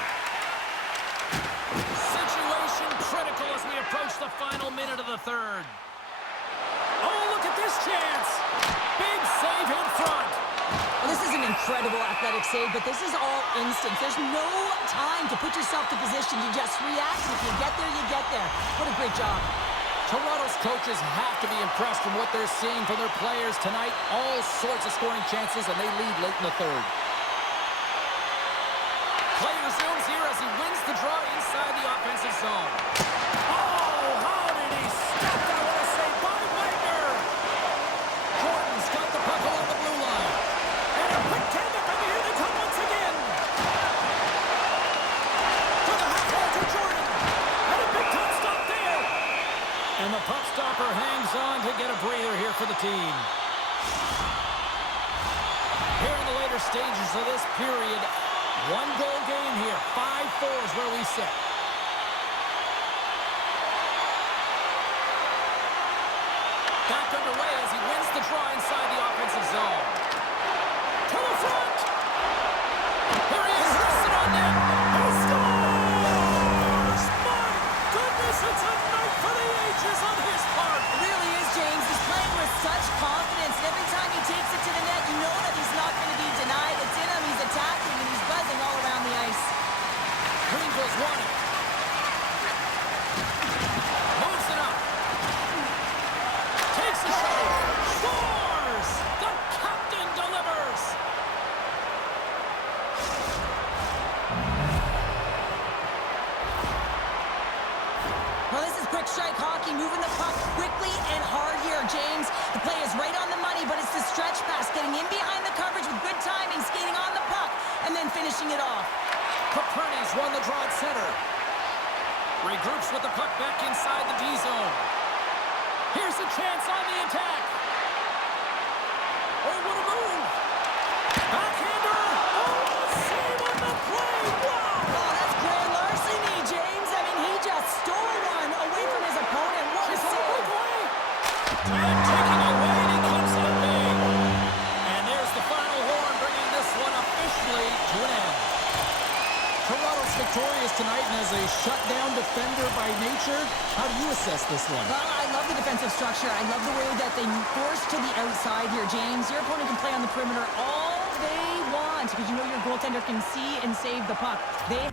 Situation critical as we approach the final minute of the third. Oh, look at this chance. Big save in front. Well, this is an incredible athletic save, but this is all instinct. There's no time to put yourself to position to just react. If you get there, you get there. What a great job. Toronto's coaches have to be impressed from what they're seeing from their players tonight. All sorts of scoring chances, and they lead late in the third. Play resumes here as he wins the draw inside the offensive zone. Oh, how did he stop that? What a save by Wagner! Jordan's got the puck along the blue line. And a quick tandem from here. They come once again. To the half wall to Jordan. And a big time stop there. And the puck stopper hangs on to get a breather here for the team. Here in the later stages of this period, one-goal game here. 5-4 is where we sit. Back underway as he wins the draw inside the offensive zone. To the front. Here he is, wristed on net. He scores! My goodness, it's a night for the ages on his part. It really is, James. He's playing with such confidence. And every time he takes it to the net, you know that he's not going to be denied. It's in him. He's attacking, and he's buzzing all around the ice. Greenville's won it. Moves it up. Takes the shot. Scores! The captain delivers. Well, this is quick strike hockey, moving the puck quickly and hard here, James. The play is right on the money, but it's the stretch pass, getting in behind the coverage with good timing, skating on the puck, and then finishing it off. Paperny's won the draw at center. Regroups with the puck back inside the D zone. Here's a chance on the attack. Oh, what a move. Backhander. Oh, save on the play. Wow. Oh, that's grand larceny, James. I mean, he just stole one away from his opponent. What a save. Time taking away, and he comes up big. And there's the final horn, bringing this one officially to an end. Toronto's victorious tonight, and as a shutdown defender by nature, how do you assess this one? Well, I love the defensive structure. I love the way that they force to the outside here, James. Your opponent can play on the perimeter all they want because you know your goaltender can see and save the puck. They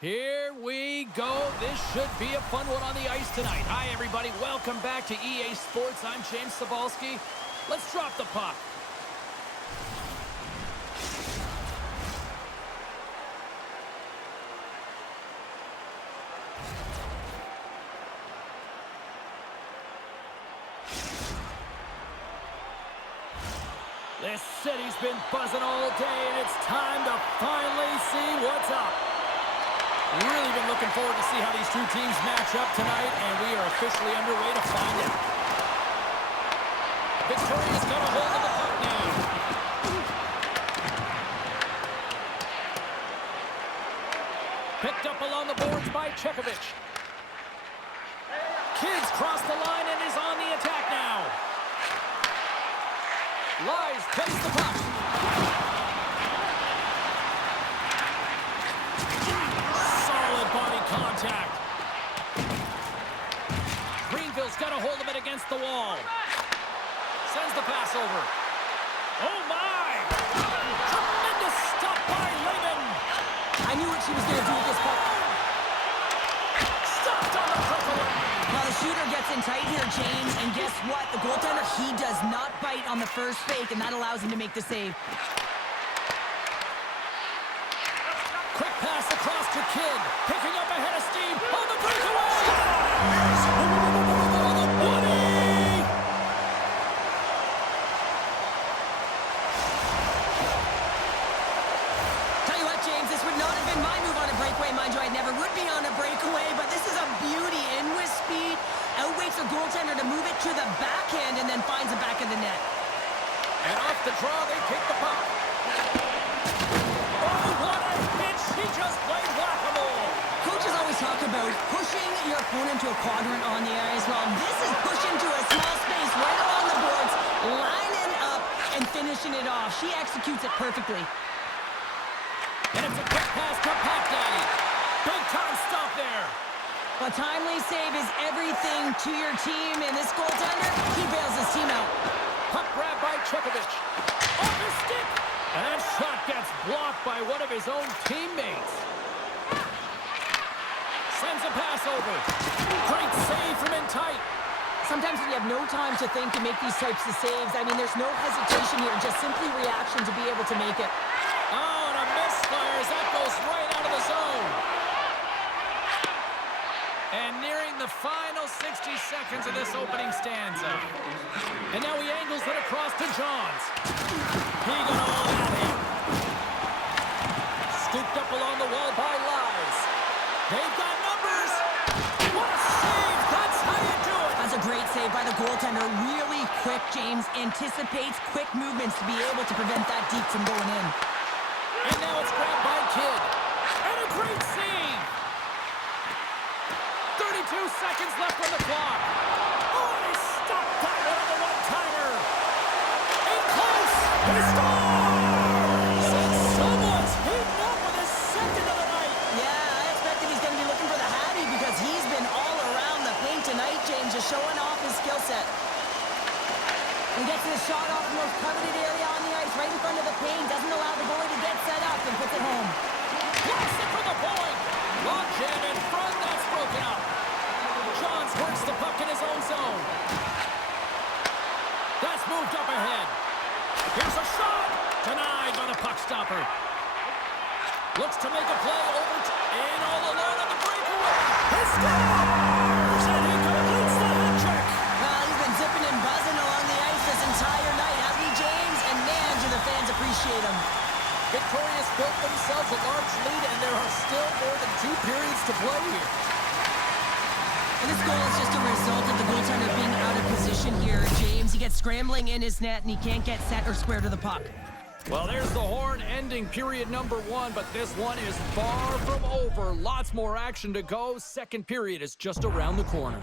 Here we go. This should be a fun one on the ice tonight. Hi, everybody. Welcome back to EA Sports. I'm James Cebulski. Let's drop the puck. This city's been buzzing all day, and it's time to finally see what's up. Really been looking forward to see how these two teams match up tonight, and we are officially underway to find out. Victoria's got a hold of the puck now. Picked up along the boards by Chekovich. Kids cross the line and is on the attack now. Lies takes the puck. Body contact. Greenville's got a hold of it against the wall. Sends the pass over. Oh my! Tremendous stop by Lehman. I knew what she was going to do with this puck. Stopped on the breakaway. Now the shooter gets in tight here, James, and guess what? The goaltender, he does not bite on the first fake, and that allows him to make the save. Quick pass across to Kidd. Picking up ahead of steam. On the breakaway! Woody! Tell you what, James, this would not have been my move on a breakaway. Mind you, I never would be on a breakaway, but this is a beauty. In with speed, outwaits the goaltender to move it to the backhand and then finds the back of the net. And off the draw, they take the puck. Oh, what a hit! He just played whack-a-mole. Coaches always talk about pushing your opponent to a quadrant on the ice. Well, this is pushing to a small space right along the boards, lining up and finishing it off. She executes it perfectly. And it's a quick pass to Pat Daddy. Big time stop there. A timely save is everything to your team, and this goaltender, he bails his team out. Puck grab by Chekovich. Off his stick. And that shot gets blocked by one of his own teammates. Sends a pass over. Great save from in tight. Sometimes when you have no time to think to make these types of saves, I mean, there's no hesitation here, just simply reaction to be able to make it. Oh, and a misfire as that goes right out of the zone. And nearing the final 60 seconds of this opening stanza. And now he angles it across to Johns. He got all that in. Scooped up along the wall by Lies. They've got numbers. What a save. That's how you do it. That's a great save by the goaltender. Really quick, James. Anticipates quick movements to be able to prevent that deep from going in. And now it's grabbed by Kidd. And a great save. 32 seconds left on the clock. Oh, he stopped that one on the one-timer. In close. He scores! And someone's heating up with his second of the night. Yeah, I expected he's going to be looking for the Hattie because he's been all around the paint tonight, James, just showing off his skill set. He gets his shot off the most coveted area on the ice, right in front of the paint. Doesn't allow the goalie to get set up and puts it home. Blocks it from the point. Long jam in front. That's broken up. Johns works the puck in his own zone. That's moved up ahead. Here's a shot. Denied by the puck stopper. Looks to make a play over in all alone on the breakaway. He scores! And he completes the hat trick. Well, he's been zipping and buzzing along the ice this entire night, hasn't he, James? And man, do the fans appreciate him. Victorious built themselves a large lead, and there are still more than 2 periods to play here. And this goal is just a result of the goaltender being out of position here, James. He gets scrambling in his net, and he can't get set or square to the puck. Well, there's the horn ending period number 1, but this one is far from over. Lots more action to go. Second period is just around the corner.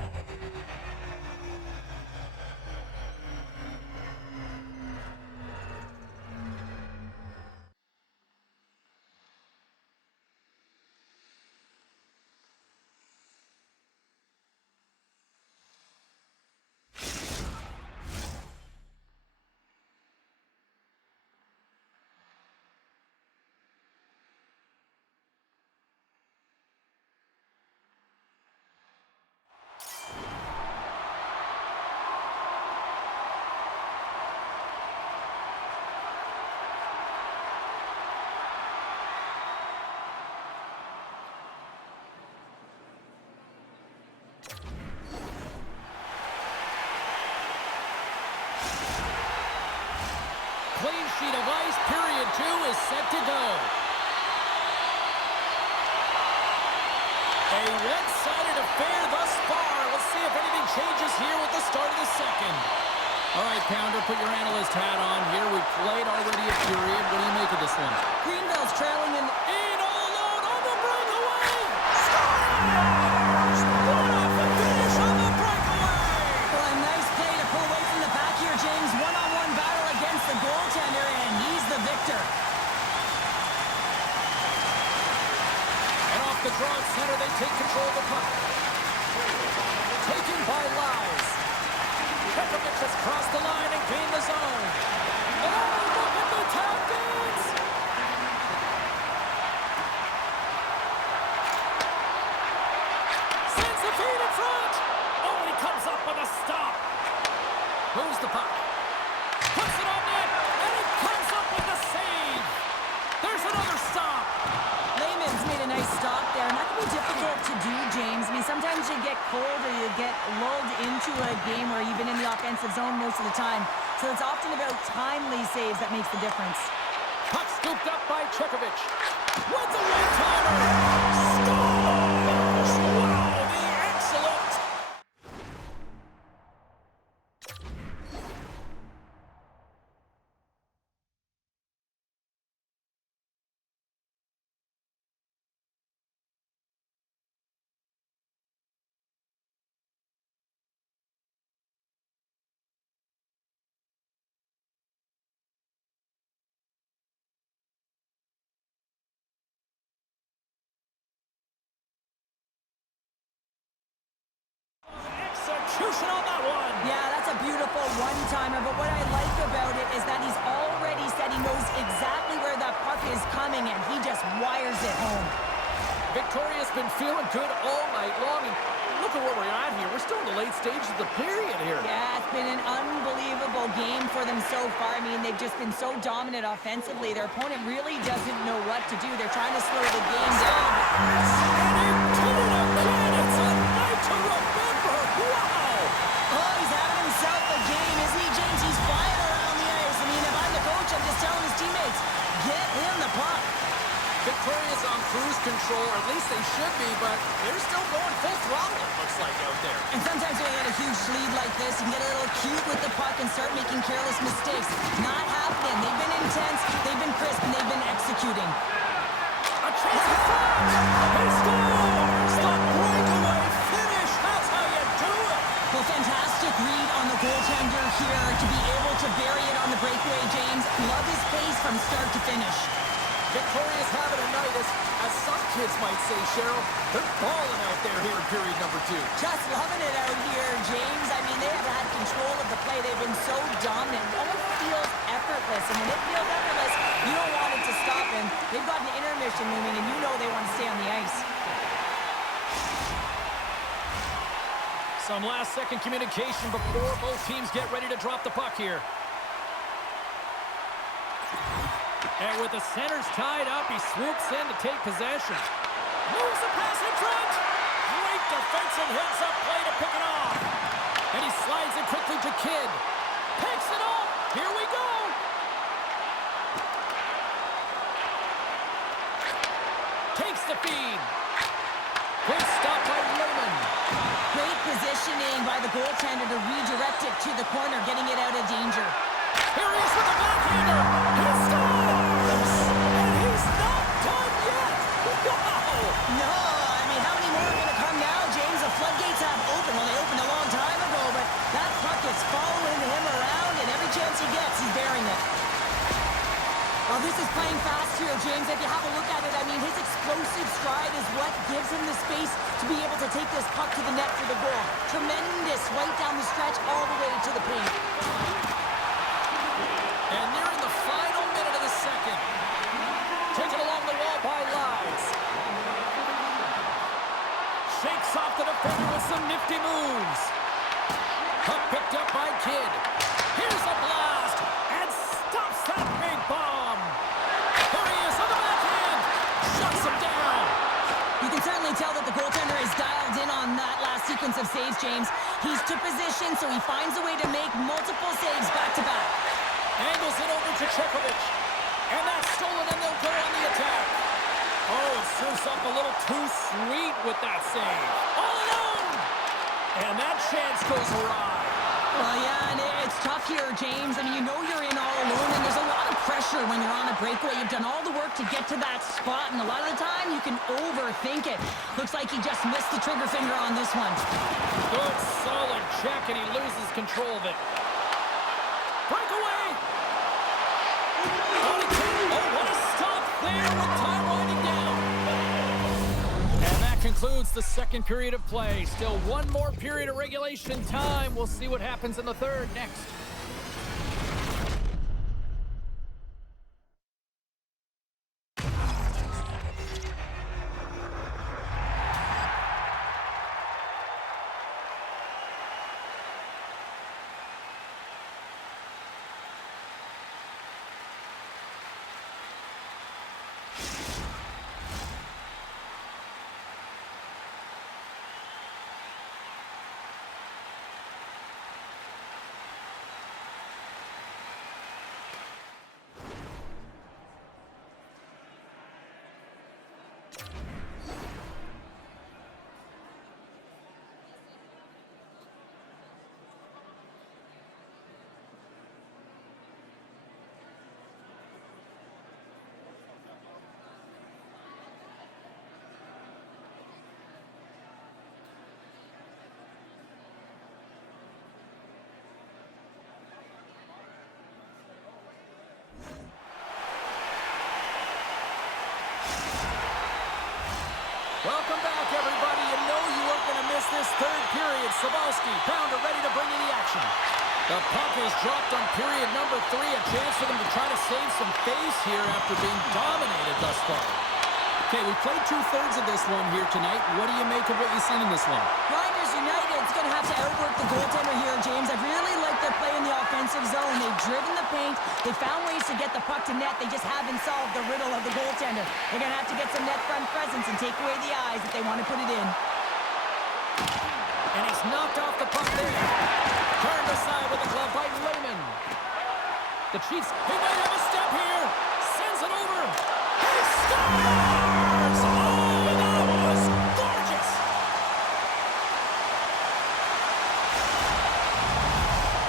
Clean sheet of ice, period 2 is set to go. A one-sided affair thus far. Let's see if anything changes here with the start of the second. All right, Pounder, put your analyst hat on here. We've played already a period. What do you make of this one? Greenville's trailing in all alone on the breakaway. Scores! What a finish on the breakaway! well, a nice play to pull away from the back here, James. One-on-one battle against the goaltender, and he's the victor. And off the draw at center, they take control of the puck. Taken by Lyles. Petrovic has crossed the line and gained the zone. Oh, look at the tap dance! Sends the feed in front. Oh, he comes up with a stop. Moves the puck. Puts it on net, and it comes up with a save. There's another stop. Lehman's made a nice stop there, and that can be difficult to do, James. I mean, sometimes you get cold or you get lulled into a game where you've been in the offensive zone most of the time. So it's often about timely saves that makes the difference. Puck scooped up by Chekovic. With the one-timer. Scores! Wow, the excellent. Execution on that one. Yeah, that's a beautiful one-timer, but what I like about it is that he's already said he knows exactly where that puck is coming, and he just wires it home. Victoria's been feeling good all night long, and look at where we're at here. We're still in the late stages of the period here. Yeah, it's been an unbelievable game for them so far. I mean, they've just been so dominant offensively. Their opponent really doesn't know what to do. They're trying to slow the game down. And into it again. It's a night to remember. Wow. Oh, he's having himself a game, isn't he, James? He's flying around the ice. I mean, if I'm the coach, I'm just telling his teammates, get him the puck. Victoria's on cruise control, or at least they should be, but they're still going full throttle, it looks like, out there. And sometimes when you get a huge lead like this, you can get a little cute with the puck and start making careless mistakes. Not happening. They've been intense, they've been crisp, and they've been executing. A chance in front. He scores! The breakaway finish. That's how you do it. Well, fantastic read on the goaltender here to be able to bury it on the breakaway, James. Love his pace from start to finish. Victoria's having a night, as some kids might say, Cheryl. They're balling out there here in period number 2. Just loving it out here, James. I mean, they have had control control of the play. They've been so dominant. It almost feels effortless. And when it feels effortless, you don't want it to stop. And they've got an intermission looming, and you know they want to stay on the ice. Some last-second communication before both teams get ready to drop the puck here. And with the centers tied up, he swoops in to take possession. Moves the pass in front. Great defensive heads-up play to pick it off. And he slides it quickly to Kidd. Picks it off. Here we go. Takes the feed. Good stop by Lehman. Great positioning by the goaltender to redirect it to the corner, getting it out of danger. Here he is with the backhander. He scores! And he's not done yet. Wow! No, I mean, how many more are going to come now, James? The floodgates have opened. Well, they opened a long time ago, but that puck is following him around, and every chance he gets, he's bearing it. Well, this is playing fast here, James. If you have a look at it, I mean, his explosive stride is what gives him the space to be able to take this puck to the net for the goal. Tremendous right down the stretch all the way to the paint. And nearing the final minute of the second. Taken along the wall by Lyles. Shakes off the defender with some nifty moves. Puck picked up by Kidd. Here's a blast. And stops that big bomb. Here he is on the backhand. Shuts him down. You can certainly tell that the goaltender is dialed in on that last sequence of saves, James. He's to position, so he finds a way to make multiple saves back-to-back. Angles it over to Chekovic. And that's stolen, and they'll go on the attack. Oh, it serves up a little too sweet with that save. All alone! And that chance goes awry. Well, yeah, and it's tough here, James. I mean, you know you're in all alone, and there's a lot of pressure when you're on a breakaway. You've done all the work to get to that spot, and a lot of the time you can overthink it. Looks like he just missed the trigger finger on this one. Good, solid check, and he loses control of it. Breakaway! Oh, what a stop there with time winding down. And that concludes the second period of play. Still one more period of regulation time. We'll see what happens in the third next. Welcome back, everybody. You know you weren't going to miss this third period. Sabalski, Pounder ready to bring you the action. The puck is dropped on period number 3. A chance for them to try to save some face here after being dominated thus far. Okay, we played 2/3 of this one here tonight. What do you make of what you've seen in this one? Grinders United's going to have to outwork the goaltender here, James. I've really liked their play in the offensive zone. They've driven the paint. They found ways to get the puck to net. They just haven't solved the riddle of the goaltender. They're going to have to get some net front presence and take away the eyes if they want to put it in. And he's knocked off the puck there. Turned aside with the glove by Lehman. The Chiefs, he might have a step here. Sends it over. He scores! Oh, that was gorgeous!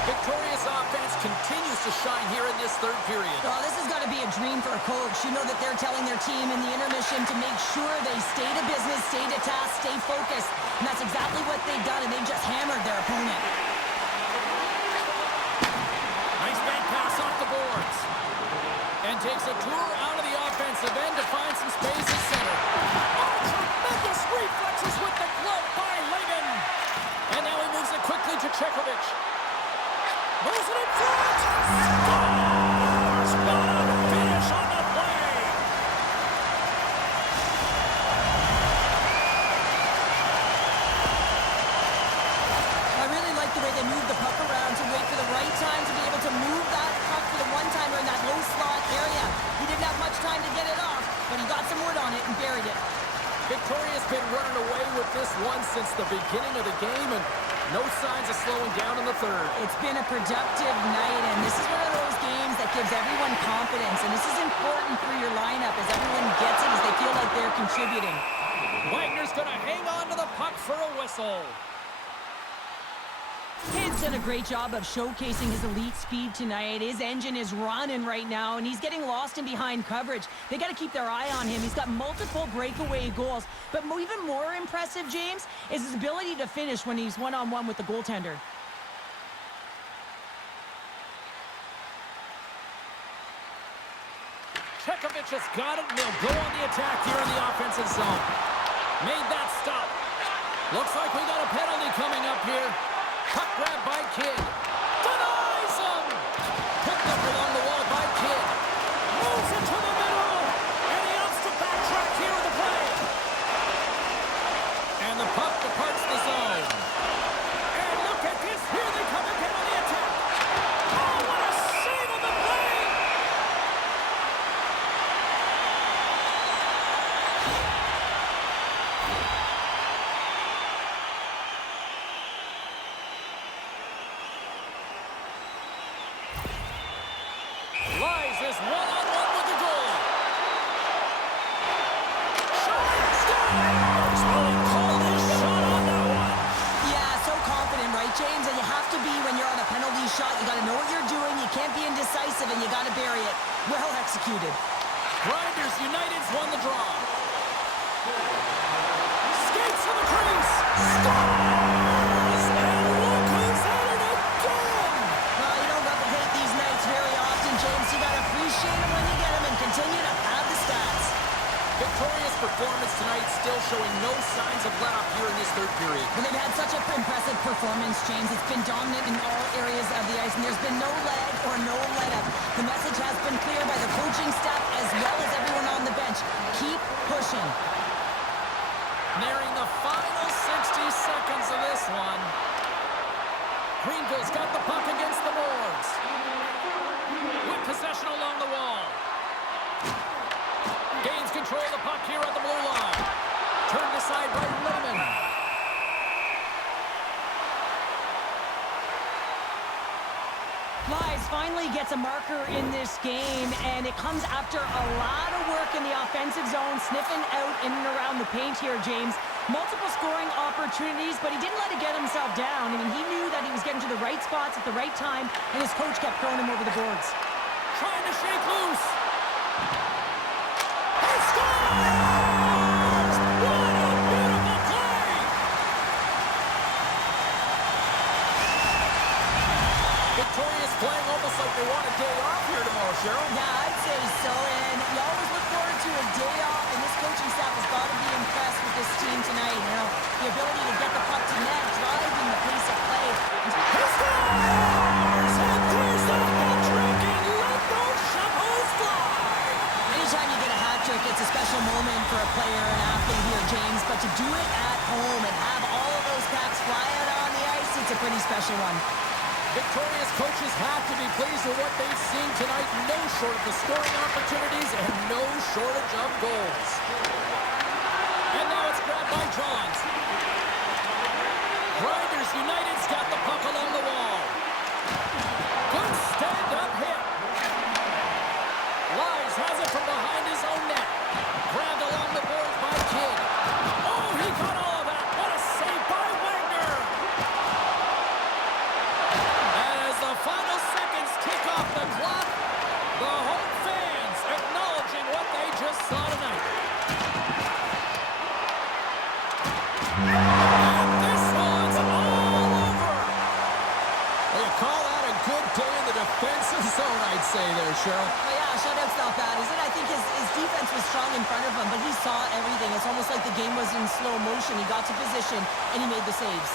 Victorious offense continues to shine here in this third period. Well, this has got to be a dream for a coach. You know that they're telling their team in the intermission to make sure they stay to business, stay to task, stay focused. And that's exactly what they've done, and they've just hammered their opponent. Nice bank pass off the boards. And takes a tour out of the offensive end to find some space in center. Oh, tremendous reflexes with the glove by Lehman. And now he moves it quickly to Chekovic. time to get it off, but he got some wood on it and buried it. Victoria's been running away with this one since the beginning of the game, and no signs of slowing down in the third. It's been a productive night, and this is one of those games that gives everyone confidence, and this is important for your lineup as everyone gets it, as they feel like they're contributing. Wagner's going to hang on to the puck for a whistle. Kid's done a great job of showcasing his elite speed tonight. His engine is running right now, and he's getting lost in behind coverage. They got to keep their eye on him. He's got multiple breakaway goals. But even more impressive, James, is his ability to finish when he's one-on-one with the goaltender. Chekovich has got it, and they'll go on the attack here in the offensive zone. Made that stop. Looks like we got a penalty coming up here. Puck grab by Kidd. Denies him! Picked up along the wall by Kidd. Moves it to the middle. And he opts to backtrack here in the play. And the puck departs the zone. And look at this. Here they come again on the attack. Oh, what a save on the play! Lies is one-on-one with the goal. Shot! Scores! Well, he called his shot on that one. Yeah, so confident, right, James? And you have to be when you're on a penalty shot. You got to know what you're doing. You can't be indecisive, and you got to bury it. Well executed. Grinders United's won the draw. Skates to the crease. Scores! And look who's at it again! Well, you don't replicate these nights very often, James. You got to appreciate them when you get them and continue to have the stats. Victoria's performance tonight still showing no signs of let-up here in this third period. Well, they've had such an impressive performance, James. It's been dominant in all areas of the ice, and there's been no leg or no let-up. The message has been clear by the coaching staff as well as everyone on the bench. Keep pushing. Nearing the final 60 seconds of this one. Greenville's got the puck against the boards. With possession along the wall. Gains control of the puck here at the blue line. Turned aside by Lehman. Lies finally gets a marker in this game, and it comes after a lot of work in the offensive zone, sniffing out in and around the paint here, James. Multiple scoring opportunities, but he didn't let it get himself down. I mean, he knew that he was getting to the right spots at the right time, and his coach kept throwing him over the boards. Trying to shake loose. He scores! What a beautiful play! Victoria's playing almost like they want a day off here tomorrow, Cheryl. Yeah, I'd say so, and you always look forward to a day off, and this coaching staff has got to be impressed with this team tonight. You know, the ability to get the puck to net, driving the pace of play. He scores! And there's the hat-trick, and let those shovels fly! Anytime you get a hat trick, it's a special moment for a player and athlete here, James, but to do it at home and have all of those caps fly out on the ice, it's a pretty special one. Victoria's coaches have to be pleased with what they've seen tonight. No shortage of scoring opportunities and no shortage of goals. And now it's grabbed by Johns. Grinders United's got the puck along the wall. Good stand-up hit. Lies has it from behind his own net. Grabbed along the boards by Kidd. Oh, he got all of that. What a save by Wagner. As the final seconds tick off the clock, the home fans acknowledging what they just saw tonight. And this one's all over. Well, you call that a good day in the defensive zone, I'd say there, Cheryl. Well, yeah, shutout's not bad, is it? I think his defense was strong in front of him, but he saw everything. It's almost like the game was in slow motion. He got to position, and he made the saves.